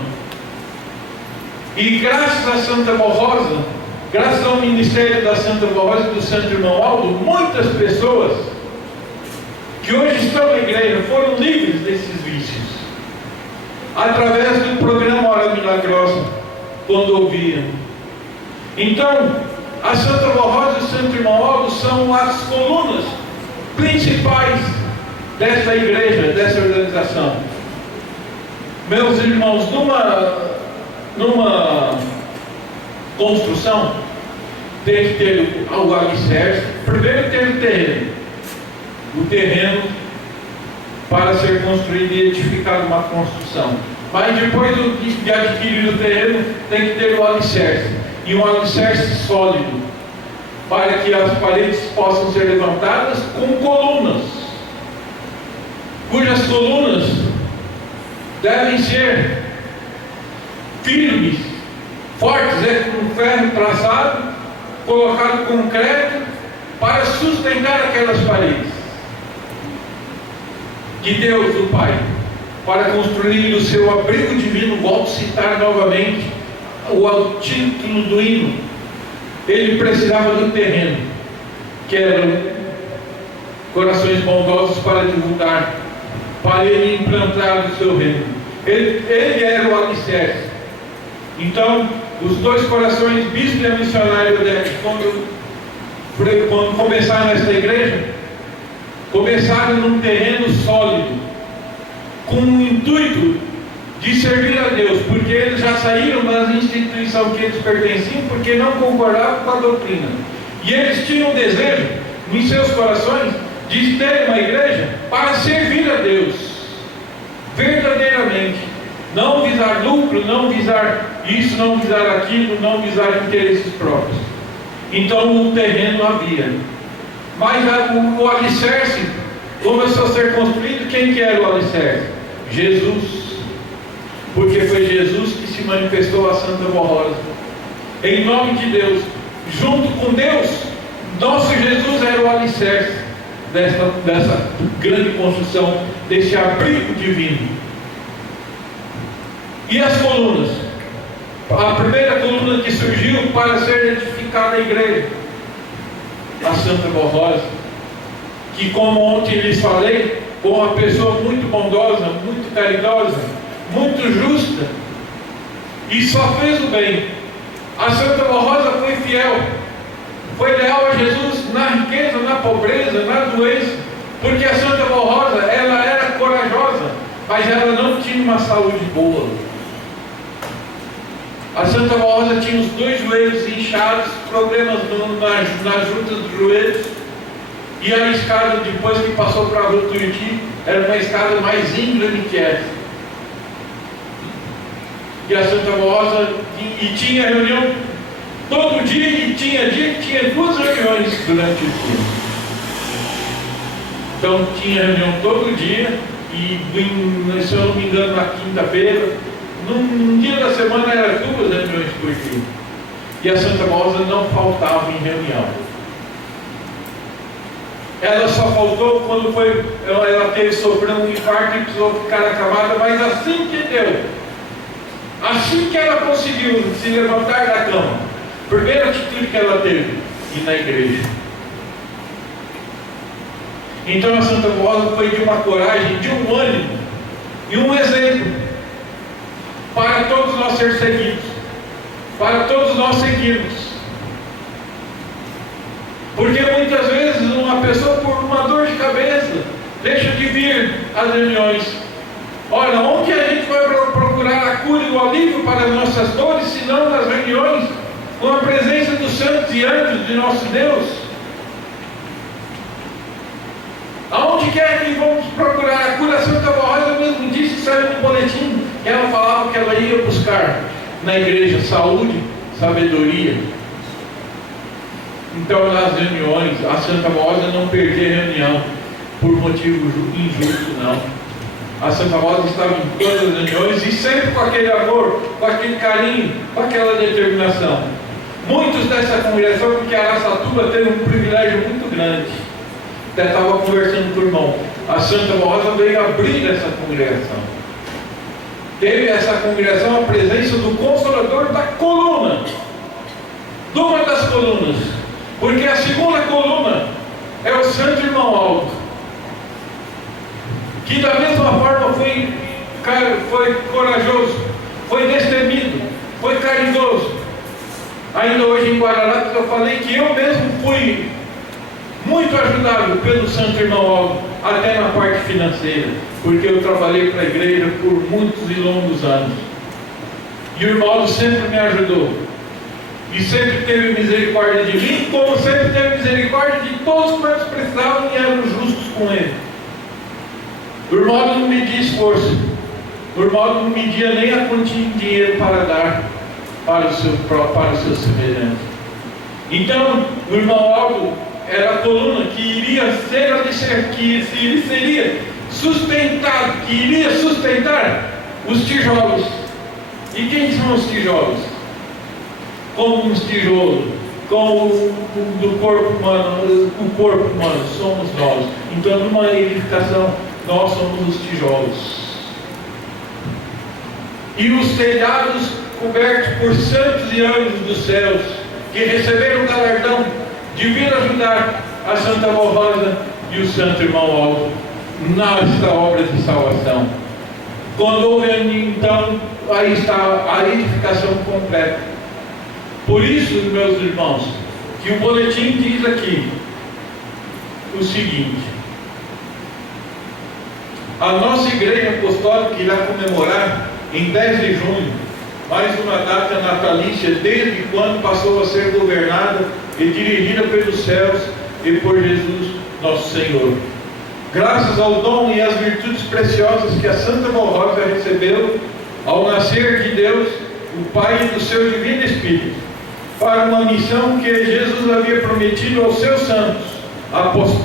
E graças a Santa Rosa, graças ao ministério da Santa Rosa e do Santo Irmão Aldo, muitas pessoas que hoje estão na igreja foram livres desses vícios, através do programa Hora Milagrosa, quando ouviam. Então, a Santa Rosa e o Santo Irmão Aldo são as colunas principais desta igreja, dessa organização. Meus irmãos, numa construção tem que ter o alicerce. Primeiro tem o terreno para ser construído e edificado uma construção. Mas depois de adquirir o terreno, tem que ter o alicerce, e um alicerce sólido, para que as paredes possam ser levantadas com colunas, cujas colunas devem ser firmes, fortes, com ferro traçado, colocado concreto, para sustentar aquelas paredes. Que Deus, o Pai, para construir o seu abrigo divino, volto a citar novamente o título do hino, ele precisava do terreno, que eram corações bondosos para divulgar, para ele implantar o seu reino. Ele era o alicerce. Então, os dois corações, bispo e a missionária, quando começaram nesta igreja, começaram num terreno sólido, com o intuito de servir a Deus, porque eles já saíram das instituições que eles pertenciam, porque não concordavam com a doutrina. E eles tinham o desejo, em seus corações, de ter uma igreja para servir a Deus, verdadeiramente. Não visar lucro, não visar isso, não visar aquilo, não visar interesses próprios. Então o terreno havia. Mas o alicerce começou a ser construído. Quem que era o alicerce? Jesus. Porque foi Jesus que se manifestou a Santa Rosa. Em nome de Deus, junto com Deus, nosso Jesus era o alicerce dessa grande construção, desse abrigo divino. E as colunas? A primeira coluna que surgiu para ser edificada a igreja, a Santa Rosa, que, como ontem lhes falei, com uma pessoa muito bondosa, muito caridosa, muito justa, e só fez o bem. A Santa Rosa foi fiel, foi leal a Jesus na riqueza, na pobreza, na doença, porque a Santa Rosa, ela era corajosa, mas ela não tinha uma saúde boa. A Santa Rosa tinha os dois joelhos inchados, problemas nas juntas dos joelhos, e a escada, depois que passou para a Rua Tuiuti, era uma escada mais íngreme que essa. E a Santa Rosa tinha reunião todo dia, e tinha dia que tinha 2 reuniões durante o dia. Então tinha reunião todo dia, e se eu não me engano, na quinta-feira, num dia da semana eram 2 reuniões por dia. E a Santa Rosa não faltava em reunião. Ela só faltou quando ela teve sofrendo um infarto e precisou ficar acamada, mas assim que deu, assim que ela conseguiu se levantar da cama, primeira atitude que ela teve, ir na igreja. Então a Santa Rosa foi de uma coragem, de um ânimo e um exemplo para todos nós ser seguidos, para todos nós seguirmos. Porque muitas vezes uma pessoa, por uma dor de cabeça, deixa de vir às reuniões. Ora, onde a gente vai procurar a cura e o alívio para as nossas dores, se não nas reuniões, com a presença dos santos e anjos de nosso Deus? Aonde quer que vamos procurar a cura? A Santa disse, saiu no boletim, ela falava que ela ia buscar na igreja saúde, sabedoria. Então, nas reuniões, a Santa Rosa não perdia reunião por motivo injusto, não. A Santa Rosa estava em todas as reuniões e sempre com aquele amor, com aquele carinho, com aquela determinação. Muitos dessa congregação, porque Araçatuba teve um privilégio muito grande. Até estava conversando com o irmão. A Santa Rosa veio abrir essa congregação. Teve essa congregação a presença do Consolador da coluna, de uma das colunas, porque a segunda coluna é o Santo Irmão Aldo, que da mesma forma foi corajoso, foi destemido, foi caridoso. Ainda hoje em Guararapes eu falei que eu mesmo fui muito ajudado pelo Santo Irmão Aldo, até na parte financeira, porque eu trabalhei para a igreja por muitos e longos anos. E o irmão Aldo sempre me ajudou. E sempre teve misericórdia de mim, como sempre teve misericórdia de todos quantos precisavam e eram justos com ele. O irmão Aldo não media esforço. O irmão Aldo não media nem a quantia de dinheiro para dar para o seu semelhante. Então, o irmão Aldo era a coluna que iria seria sustentado, que iria sustentar os tijolos. E quem são os tijolos? Como uns tijolos, como do corpo humano, o corpo humano somos nós. Então, numa edificação, nós somos os tijolos. E os telhados cobertos por santos e anjos dos céus, que receberam o galardão de vir ajudar a Santa Rosa e o Santo Irmão Aldo nesta obra de salvação. Quando houve então, aí está a edificação completa. Por isso, meus irmãos, que o boletim diz aqui o seguinte: a nossa igreja apostólica irá comemorar em 10 de junho mais uma data natalícia, desde quando passou a ser governada e dirigida pelos céus e por Jesus nosso Senhor. Graças ao dom e às virtudes preciosas que a Santa Rosa recebeu ao nascer de Deus, o Pai e do seu Divino Espírito, para uma missão que Jesus havia prometido aos seus santos apóstolos,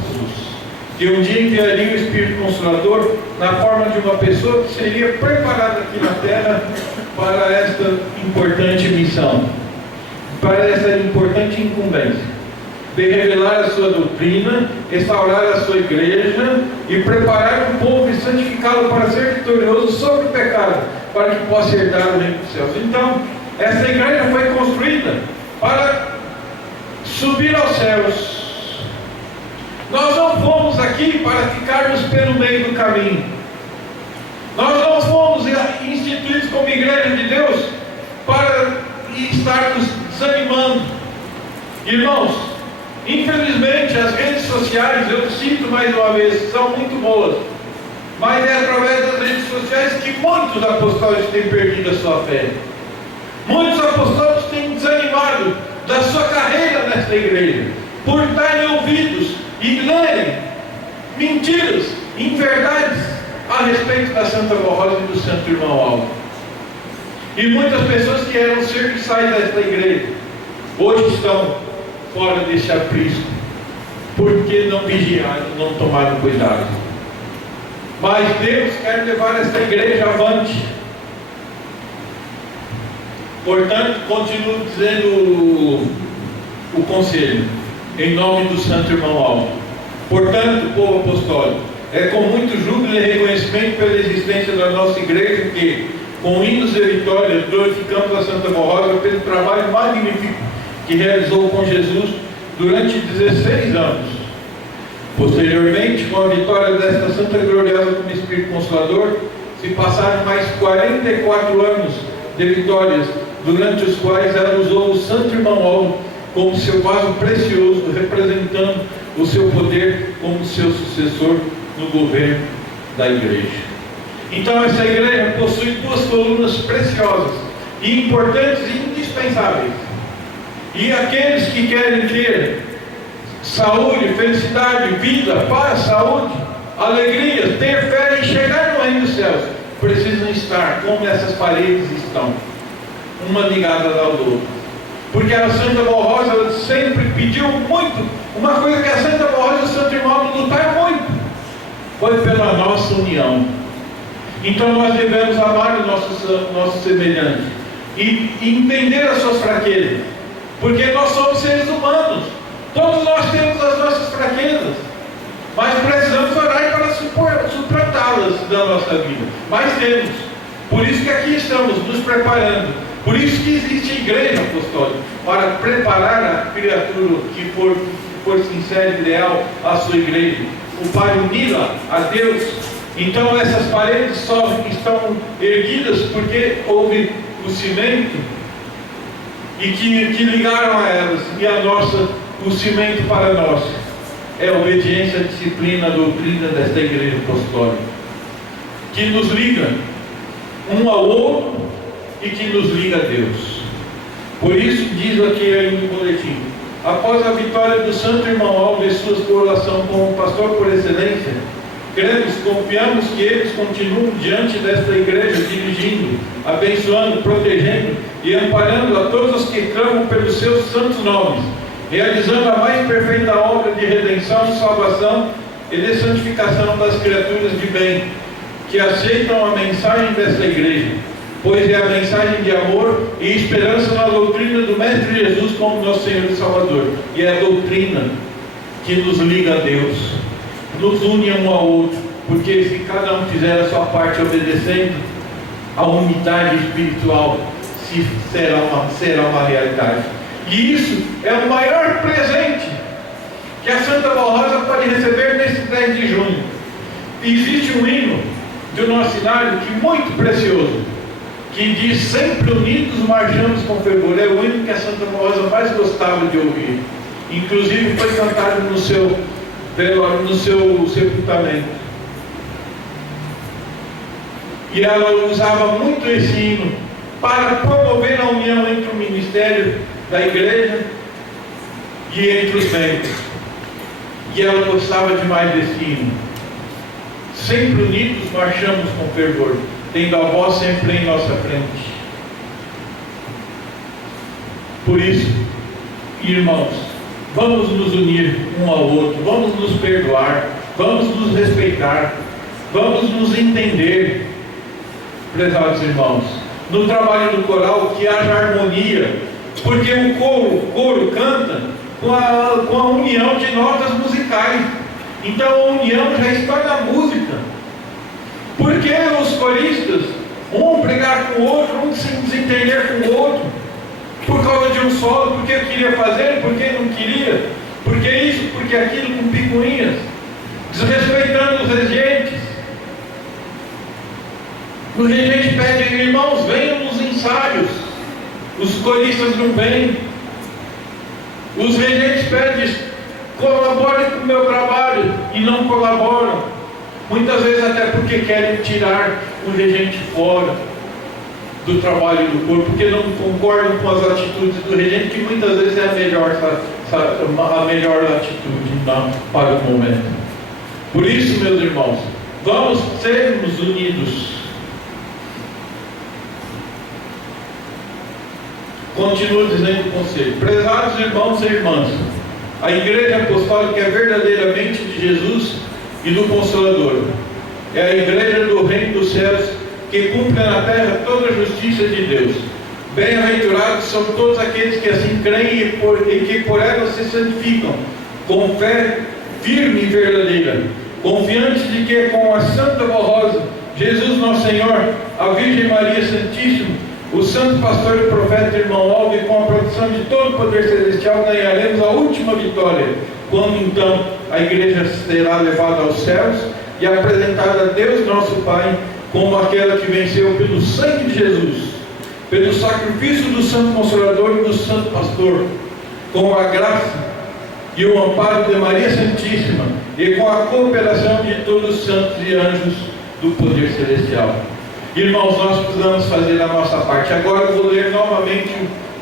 que um dia enviaria o Espírito Consolador na forma de uma pessoa que seria preparada aqui na terra para esta importante missão, para esta importante incumbência de revelar a sua doutrina, restaurar a sua igreja e preparar o povo e santificá-lo para ser vitorioso sobre o pecado, para que possa herdar o reino dos céus. Então, essa igreja foi construída para subir aos céus. Nós não fomos aqui para ficarmos pelo meio do caminho. Nós não fomos instituídos como igreja de Deus para estarmos desanimando. Irmãos, infelizmente as redes sociais, eu cito mais uma vez, são muito boas, mas é através das redes sociais que muitos apostólicos têm perdido a sua fé. Muitos apostólicos têm desanimado da sua carreira nesta igreja, por darem ouvidos e lerem mentiras, inverdades a respeito da Santa Rosa e do Santo Irmão Aldo. E muitas pessoas que eram serviçais desta igreja hoje estão fora desse aprisco, porque não vigiaram, não tomaram cuidado. Mas Deus quer levar esta igreja avante. Portanto, continuo dizendo o conselho, em nome do Santo Irmão Aldo. Portanto, povo apostólico, é com muito júbilo e reconhecimento pela existência da nossa igreja que, com hinos e vitórias, glorificamos a Santa Rosa pelo trabalho magnífico que realizou com Jesus durante 16 anos. Posteriormente, com a vitória desta Santa Gloriosa como Espírito Consolador, se passaram mais 44 anos de vitórias, durante os quais ela usou o Santo Irmão Aldo como seu vaso precioso, representando o seu poder como seu sucessor no governo da igreja. Então essa igreja possui duas colunas preciosas e importantes e indispensáveis. E aqueles que querem ter saúde, felicidade, vida, paz, saúde, alegria, ter fé e chegar no reino dos céus, precisam estar como essas paredes estão, uma ligada ao outro. Porque a Santa Barrosa sempre pediu muito, uma coisa que a Santa Barrosa e o Santo Irmão lutaram muito, foi pela nossa união. Então nós devemos amar o nosso semelhante e entender as suas fraquezas, porque nós somos seres humanos, todos nós temos as nossas fraquezas, mas precisamos orar para suportá-las da nossa vida. Mas temos, por isso que aqui estamos nos preparando, por isso que existe a igreja apostólica, para preparar a criatura que for sincera e leal à sua igreja, para uni-la a Deus. Então essas paredes só estão erguidas porque houve o cimento e que ligaram a elas, e o cimento para nós é a obediência, a disciplina, a doutrina desta igreja apostólica, que nos liga um ao outro e que nos liga a Deus. Por isso diz aqui aí no boletim: após a vitória do Santo Irmão Aldo e sua coroação como pastor por excelência, confiamos que eles continuam diante desta igreja, dirigindo, abençoando, protegendo e amparando a todos os que clamam pelos seus santos nomes, realizando a mais perfeita obra de redenção, salvação e de santificação das criaturas de bem, que aceitam a mensagem desta igreja, pois é a mensagem de amor e esperança na doutrina do Mestre Jesus como nosso Senhor e Salvador. E é a doutrina que nos liga a Deus, nos une um ao outro, porque se cada um fizer a sua parte obedecendo, a unidade espiritual será uma realidade. E isso é o maior presente que a Santa Barrosa pode receber nesse 10 de junho. Existe um hino do nosso cenário que é muito precioso, que diz: sempre unidos marchamos com fervor. É o hino que a Santa Barrosa mais gostava de ouvir, inclusive foi cantado no seu sepultamento. E ela usava muito esse hino para promover a união entre o ministério da igreja e entre os membros. E ela gostava demais desse hino: sempre unidos marchamos com fervor, tendo a voz sempre em nossa frente. Por isso, irmãos, vamos nos unir um ao outro, vamos nos perdoar, vamos nos respeitar, vamos nos entender, prezados irmãos. No trabalho do coral, que haja harmonia, porque o coro canta com a união de notas musicais. Então a união já está na música. Por que os coristas, um brigar com o outro, um se desentender com o outro, por causa de um solo, porque queria fazer, porque não queria, porque isso, porque aquilo, com picuinhas, desrespeitando os regentes? O regente pede: irmãos, venham nos ensaios. Os coristas não vêm. Os regentes pedem: colaborem com o meu trabalho, e não colaboram. Muitas vezes até porque querem tirar o regente fora do trabalho do corpo, porque não concordam com as atitudes do regente, que muitas vezes é a melhor atitude para o momento. Por isso, meus irmãos, vamos sermos unidos. Continua dizendo o conselho: prezados irmãos e irmãs, a igreja apostólica é verdadeiramente de Jesus e do Consolador. É a igreja do reino dos céus, que cumpre na terra toda a justiça de Deus. Bem-aventurados são todos aqueles que assim creem e que por ela se santificam, com fé firme e verdadeira, confiantes de que com a Santa Barrosa, Jesus nosso Senhor, a Virgem Maria Santíssima, o Santo Pastor e Profeta Irmão Aldo, e com a proteção de todo o poder celestial, ganharemos a última vitória, quando então a igreja será levada aos céus e apresentada a Deus nosso Pai como aquela que venceu pelo sangue de Jesus, pelo sacrifício do Santo Consolador e do Santo Pastor, com a graça e o amparo de Maria Santíssima e com a cooperação de todos os santos e anjos do poder celestial. Irmãos, nós precisamos fazer a nossa parte. Agora eu vou ler novamente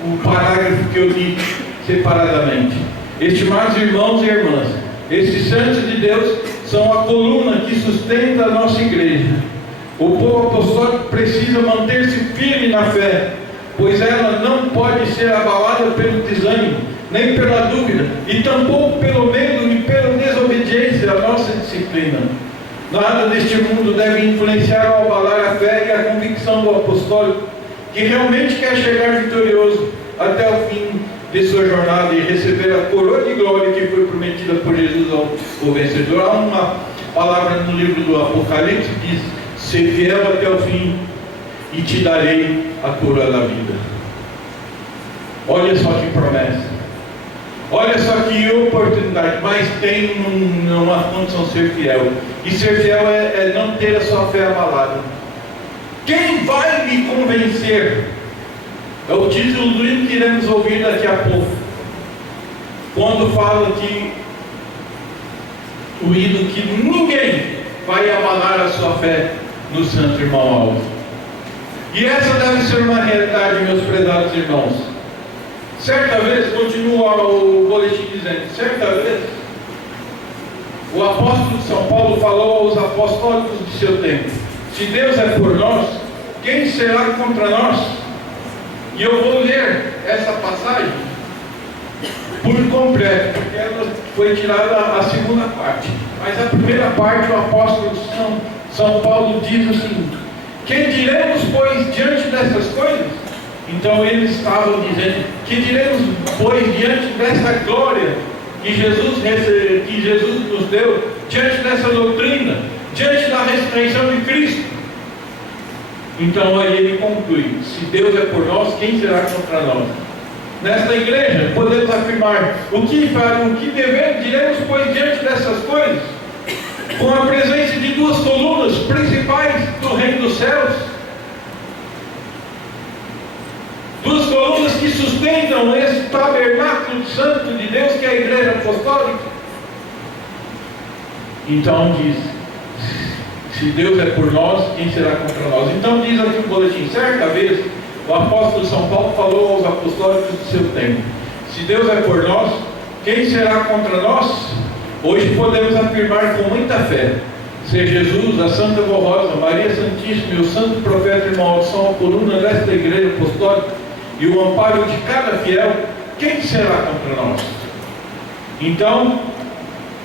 o parágrafo que eu li separadamente. Estimados irmãos e irmãs, estes santos de Deus são a coluna que sustenta a nossa igreja. O povo apostólico precisa manter-se firme na fé, pois ela não pode ser abalada pelo desânimo, nem pela dúvida, e tampouco pelo medo e pela desobediência à nossa disciplina. Nada deste mundo deve influenciar ou abalar a fé e a convicção do apostólico, que realmente quer chegar vitorioso até o fim de sua jornada e receber a coroa de glória que foi prometida por Jesus ao vencedor. Há uma palavra no livro do Apocalipse que diz: ser fiel até o fim e te darei a coroa da vida. Olha só que promessa, olha só que oportunidade, mas tem uma condição: ser fiel. E ser fiel é não ter a sua fé abalada. Quem vai me convencer? É o título do hino que iremos ouvir daqui a pouco, quando fala que o hino que ninguém vai abalar a sua fé no Santo Irmão Alto. E essa deve ser uma realidade, meus prezados irmãos. Certa vez, continua o boletim dizendo, certa vez, o apóstolo de São Paulo falou aos apostólicos de seu tempo: se Deus é por nós, quem será contra nós? E eu vou ler essa passagem por completo, porque ela foi tirada a segunda parte. Mas a primeira parte, o apóstolo São Paulo diz o seguinte: que diremos, pois, diante dessas coisas? Então eles estavam dizendo: que diremos, pois, diante dessa glória que Jesus nos deu, diante dessa doutrina, diante da ressurreição de Cristo? Então aí ele conclui: se Deus é por nós, quem será contra nós? Nesta igreja podemos afirmar: o que diremos, pois, diante dessas coisas? Com a presença de duas colunas principais do reino dos céus, duas colunas que sustentam esse tabernáculo santo de Deus, que é a igreja apostólica. Então diz: se Deus é por nós, quem será contra nós? Então diz aqui o boletim: certa vez o apóstolo São Paulo falou aos apostólicos de seu tempo: se Deus é por nós, quem será contra nós? Hoje podemos afirmar com muita fé: se Jesus, a Santa Rosa, Maria Santíssima e o Santo Profeta Irmão são a coluna desta igreja apostólica e o amparo de cada fiel, quem será contra nós? Então,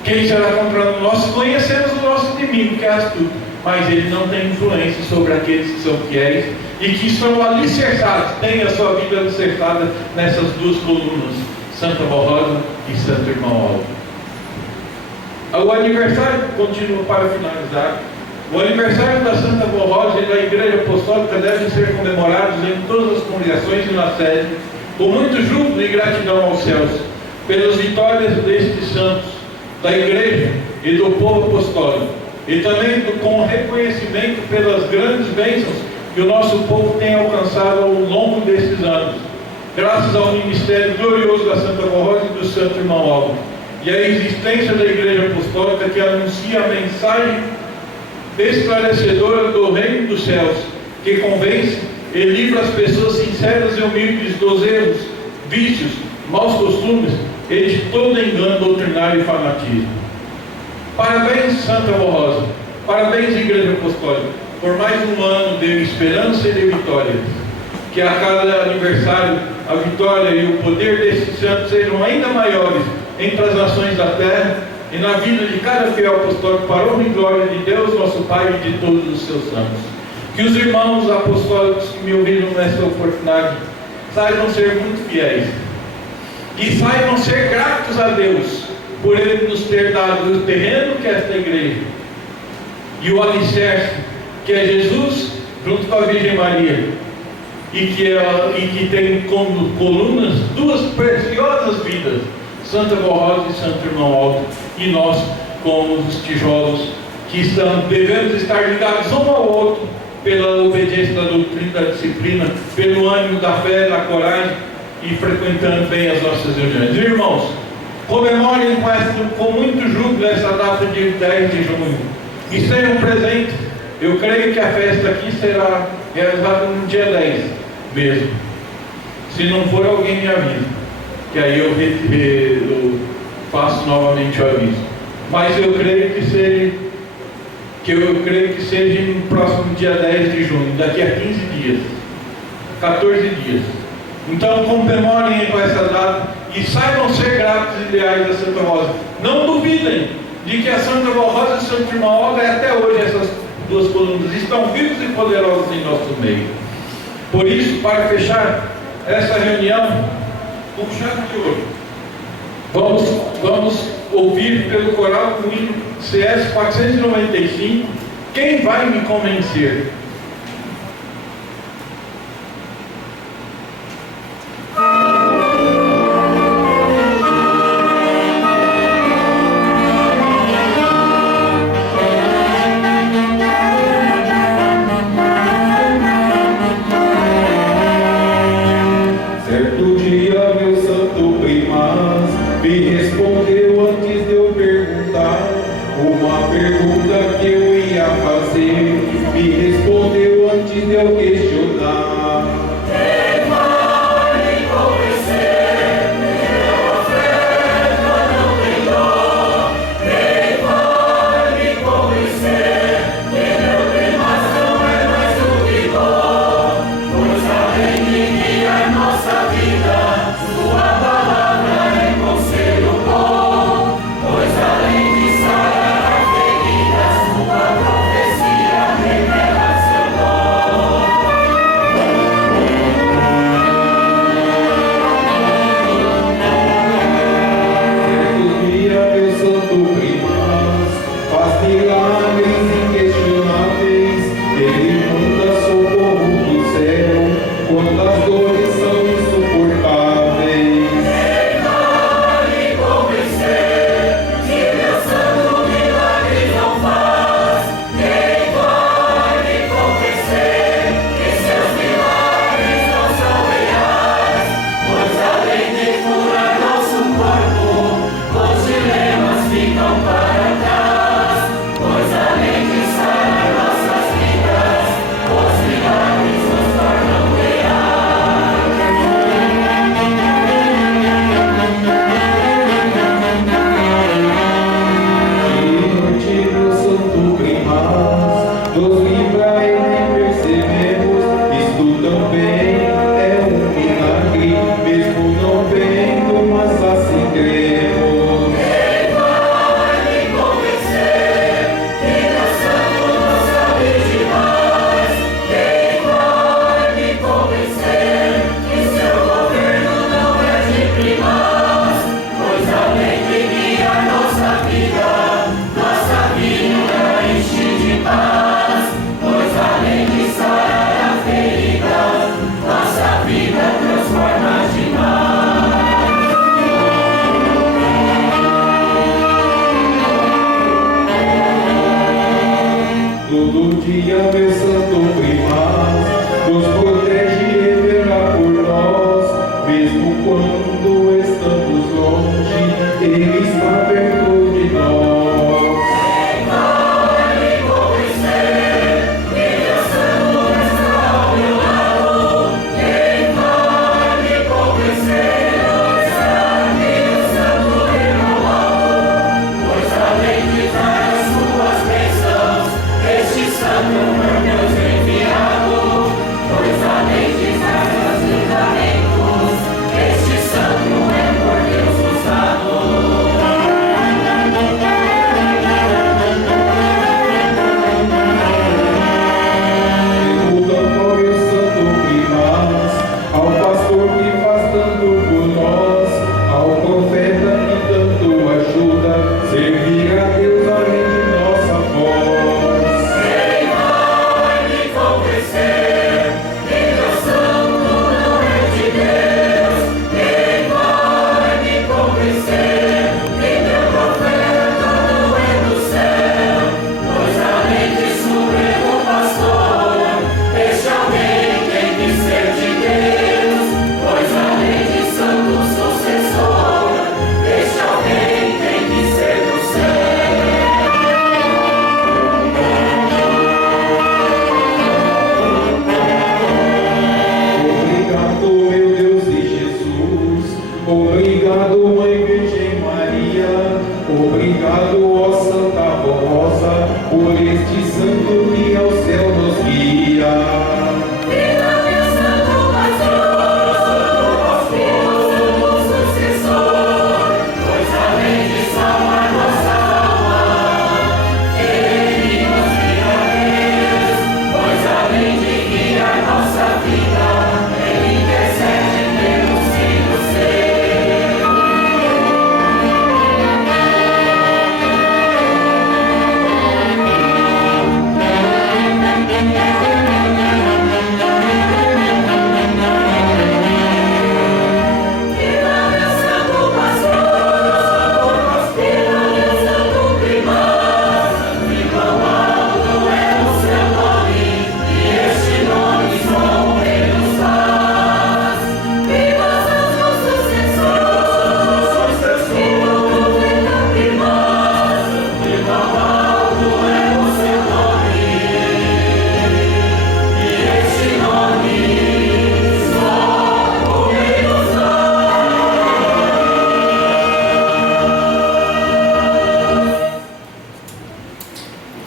quem será contra nós? Conhecemos o nosso inimigo, que é astuto, mas ele não tem influência sobre aqueles que são fiéis e que são alicerçados, têm a sua vida alicerçada nessas duas colunas, Santa Rosa e Santo Irmão Aldo. O aniversário, continua para finalizar, o aniversário da Santa Rosa e da Igreja Apostólica devem ser comemorados em todas as congregações e na sede, com muito júbilo e gratidão aos céus, pelas vitórias destes santos, da Igreja e do povo apostólico, e também com reconhecimento pelas grandes bênçãos que o nosso povo tem alcançado ao longo destes anos, graças ao ministério glorioso da Santa Rosa e do Santo Irmão Aldo, e a existência da Igreja Apostólica, que anuncia a mensagem esclarecedora do reino dos céus, que convence e livra as pessoas sinceras e humildes dos erros, vícios, maus costumes e de todo engano doutrinário e fanatismo. Parabéns, Santa Rosa, parabéns, Igreja Apostólica, por mais um ano de esperança e de vitória. Que a cada aniversário a vitória e o poder desses santos sejam ainda maiores entre as nações da terra e na vida de cada fiel apostólico, para a honra e glória de Deus, nosso Pai, e de todos os seus santos. Que os irmãos apostólicos que me ouviram nesta oportunidade saibam ser muito fiéis, que saibam ser gratos a Deus por Ele nos ter dado o terreno que é esta igreja e o alicerce que é Jesus junto com a Virgem Maria, e que tem como colunas duas preciosas vidas, Santa Rosa e Santo Irmão Aldo, e nós como os tijolos que devemos estar ligados um ao outro pela obediência da doutrina, da disciplina, pelo ânimo da fé, da coragem, e frequentando bem as nossas reuniões. Irmãos, comemorem com muito júbilo essa data de 10 de junho e sejam presentes. Eu creio que a festa aqui será realizada no dia 10 mesmo. Se não for, alguém me avisa, que aí eu faço novamente o aviso. mas eu creio que seja no próximo dia 10 de junho, daqui a 15 dias, 14 dias. Então comemorem com essa data e saibam ser gratos e leais a Santa Rosa. Não duvidem de que a Santa Rosa e Santa Irmã Olga, até hoje, essas duas colunas estão vivos e poderosos em nosso meio. Por isso, para fechar essa reunião, com chave de ouro, vamos ouvir pelo coral do hino CS 495, Quem Vai Me Convencer? Certo dia, meu santo primaz me respondeu antes de eu perguntar uma pergunta que eu ia fazer. Me respondeu antes de eu questionar. Quem vai me convencer? Minha oferta não tem dó. Quem vai me convencer? Que meu primaz não é mais do que bom. Pois além de guiar nossa vida, sua palavra é conselho bom. Pois além de sarar feridas, sua profecia revela seu dom. Certo dia, meu santo primaz faz milagres inquestionáveis. Ele manda socorro do céu quando as dores são insuportáveis. Quem vai me convencer que meu santo milagre não faz? Quem vai me convencer que seus milagres não são reais? Pois além de curar nosso corpo, os dilemas ficam para trás. Pois além de sarar nossas vidas, os milagres nos tornam reais. Que noite, meu santo primaz, nos livra e percebemos. Isto também é um milagre, mesmo não vendo, mas assim cremos. Quem vai me convencer que meu santo não sabe demais? Quem vai me convencer que seu governo não é de primaz? Pois além de guiar nossa vida enche de paz. Pois além de sarar a ferida, nossa vida transforma demais. Todo dia, meu santo primaz nos protege e vela por nós. Mesmo quando estamos longe, Ele está perto de nós. Quem vai me convencer que meu santo está ao meu lado? Quem vai me convencer que está meu santo irmão alto? Pois além de dar as suas bênçãos, este santo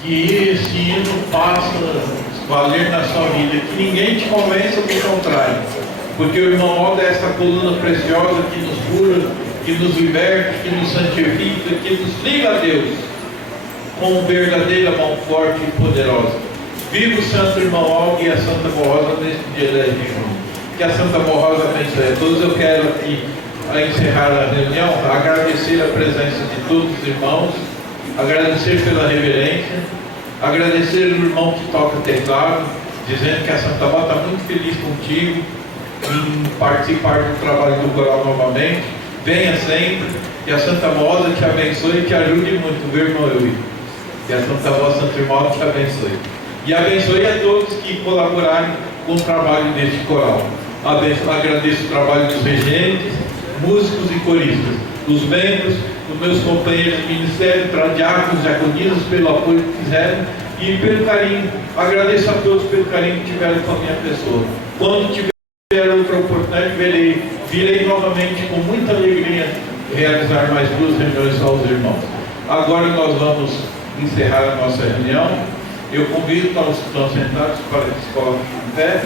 que esse hino faça valer na sua vida, que ninguém te convença do contrário, porque o irmão Aldo é essa coluna preciosa que nos cura, que nos liberte, que nos santifica, que nos liga a Deus com verdadeira mão forte e poderosa. Viva o Santo Irmão Aldo e a Santa Borrosa neste dia 10 de junho. Que a Santa Borrosa abençoe a todos. Eu quero aqui, a encerrar a reunião, agradecer a presença de todos os irmãos, agradecer pela reverência, agradecer o irmão que toca teclado, dizendo que a Santa Borrosa está muito feliz contigo em participar do trabalho do coral novamente. Venha sempre, que a Santa Borrosa te abençoe e te ajude muito, viu, irmão Eui? Que a Santa Borrosa Santo Irmão te abençoe. E abençoe a todos que colaborarem com o trabalho deste coral. Agradeço o trabalho dos regentes, músicos e coristas, dos membros, dos meus companheiros de ministério, diáconos, diaconisas, pelo apoio que fizeram e pelo carinho. Agradeço a todos pelo carinho que tiveram com a minha pessoa. Quando tiver outra oportunidade, virei novamente com muita alegria realizar mais 2 reuniões aos irmãos. Agora nós vamos encerrar a nossa reunião. Eu convido os que estão sentados para que se coloquem em pé.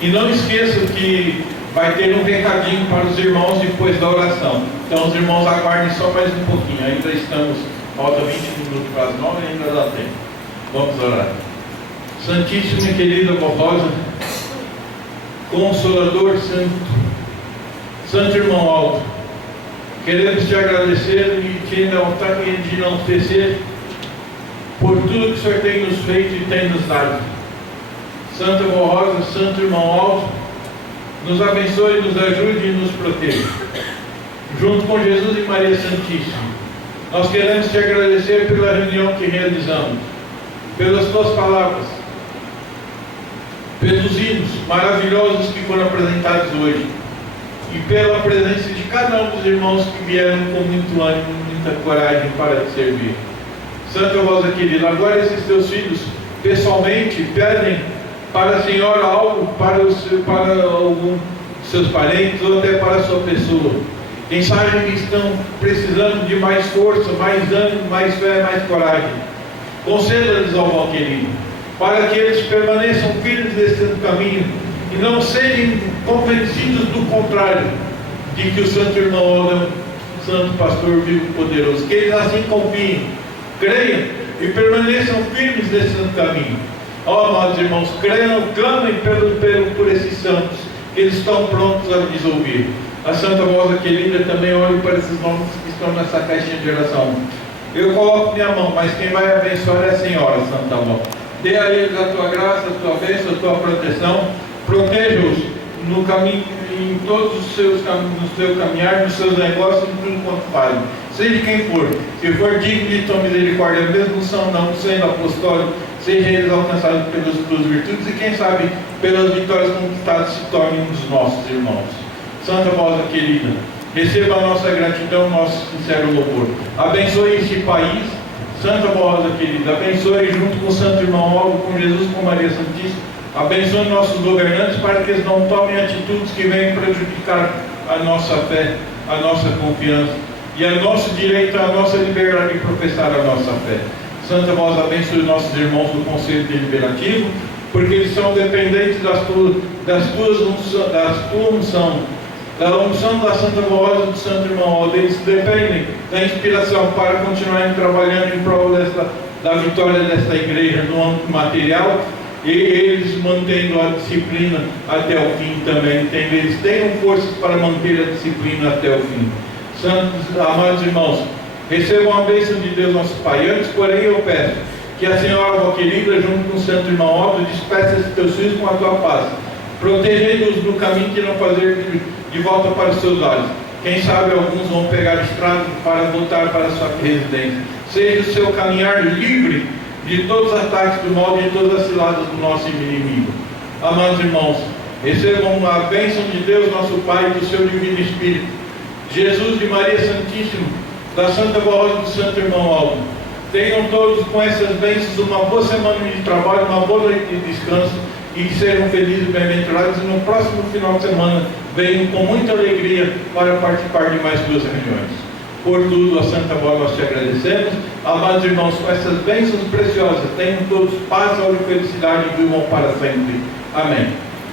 E não esqueçam que vai ter um recadinho para os irmãos depois da oração. Então os irmãos aguardem só mais um pouquinho. Ainda estamos, falta 20 minutos para as 9 e ainda dá tempo. Vamos orar. Santíssima e querida Borrosa, Consolador Santo, Santo Irmão Aldo, queremos te agradecer e te enaltar e te enaltecer por tudo que o Senhor tem nos feito e tem nos dado. Santa Borrosa, Santo Irmão Aldo, nos abençoe, nos ajude e nos proteja. Junto com Jesus e Maria Santíssima, nós queremos te agradecer pela reunião que realizamos, pelas tuas palavras, pelos hinos maravilhosos que foram apresentados hoje e pela presença de cada um dos irmãos que vieram com muito ânimo e muita coragem para te servir. Santa Rosa querida, agora esses teus filhos pessoalmente pedem para a Senhora algo, para algum dos seus parentes ou até para a sua pessoa. Quem sabe que estão precisando de mais força, mais ânimo, mais fé, mais coragem. Conceda-lhes, ó bom querido, para que eles permaneçam firmes nesse caminho e não sejam convencidos do contrário, de que o Santo Irmão é um Santo Pastor vivo e poderoso. Que eles assim confiem, creiam e permaneçam firmes nesse santo caminho. Ó, amados irmãos, creiam, clamem por esses santos, que eles estão prontos a lhes ouvir. A Santa Rosa querida, também olho para esses nomes que estão nessa caixinha de oração. Eu coloco minha mão, mas quem vai abençoar é a Senhora, Santa Rosa. Dê a eles a tua graça, a tua bênção, a tua proteção. Proteja-os no caminho, em todos os seus caminhos, no seu caminhar, nos seus negócios, em tudo quanto fazem. Seja quem for, se for digno de tua misericórdia, mesmo não sendo apostólico, seja eles alcançados pelas tuas virtudes e quem sabe pelas vitórias conquistadas se tornem um dos nossos irmãos. Santa Rosa querida, receba a nossa gratidão, nosso sincero louvor. Abençoe este país, Santa Rosa querida, abençoe junto com o Santo Irmão Aldo, com Jesus, com Maria Santíssima. Abençoe nossos governantes para que eles não tomem atitudes que venham prejudicar a nossa fé, a nossa confiança e a nosso direito, a nossa liberdade de professar a nossa fé. Santa Rosa, abençoe nossos irmãos do Conselho Deliberativo, porque eles são dependentes da unção da Santa Rosa e do Santo Irmão Aldo. Eles dependem da inspiração para continuarem trabalhando em prol da vitória desta igreja no âmbito material, e eles mantendo a disciplina até o fim também. Eles tenham forças para manter a disciplina até o fim. Santos, amados irmãos, recebam a bênção de Deus nosso Pai. Antes, porém, eu peço que a Senhora, ó querida, junto com o Santo Irmão Aldo, despeça esses teus filhos com a tua paz, protegendo-os no caminho que não fazer de volta para os seus olhos. Quem sabe alguns vão pegar a estrada para voltar para a sua residência. Seja o seu caminhar livre de todos os ataques do mal e de todas as ciladas do nosso inimigo. Amados irmãos, recebam a bênção de Deus nosso Pai e do seu Divino Espírito, Jesus de Maria Santíssima, da Santa Borrosa e do Santo Irmão Aldo. Tenham todos com essas bênçãos uma boa semana de trabalho, uma boa noite de descanso e que sejam felizes e bem-aventurados e no próximo final de semana venham com muita alegria para participar de mais 2 reuniões. Por tudo, ó Santa Avó, nós te agradecemos. Amados irmãos, com essas bênçãos preciosas, tenham todos paz, saúde e felicidade e vivam para sempre. Amém.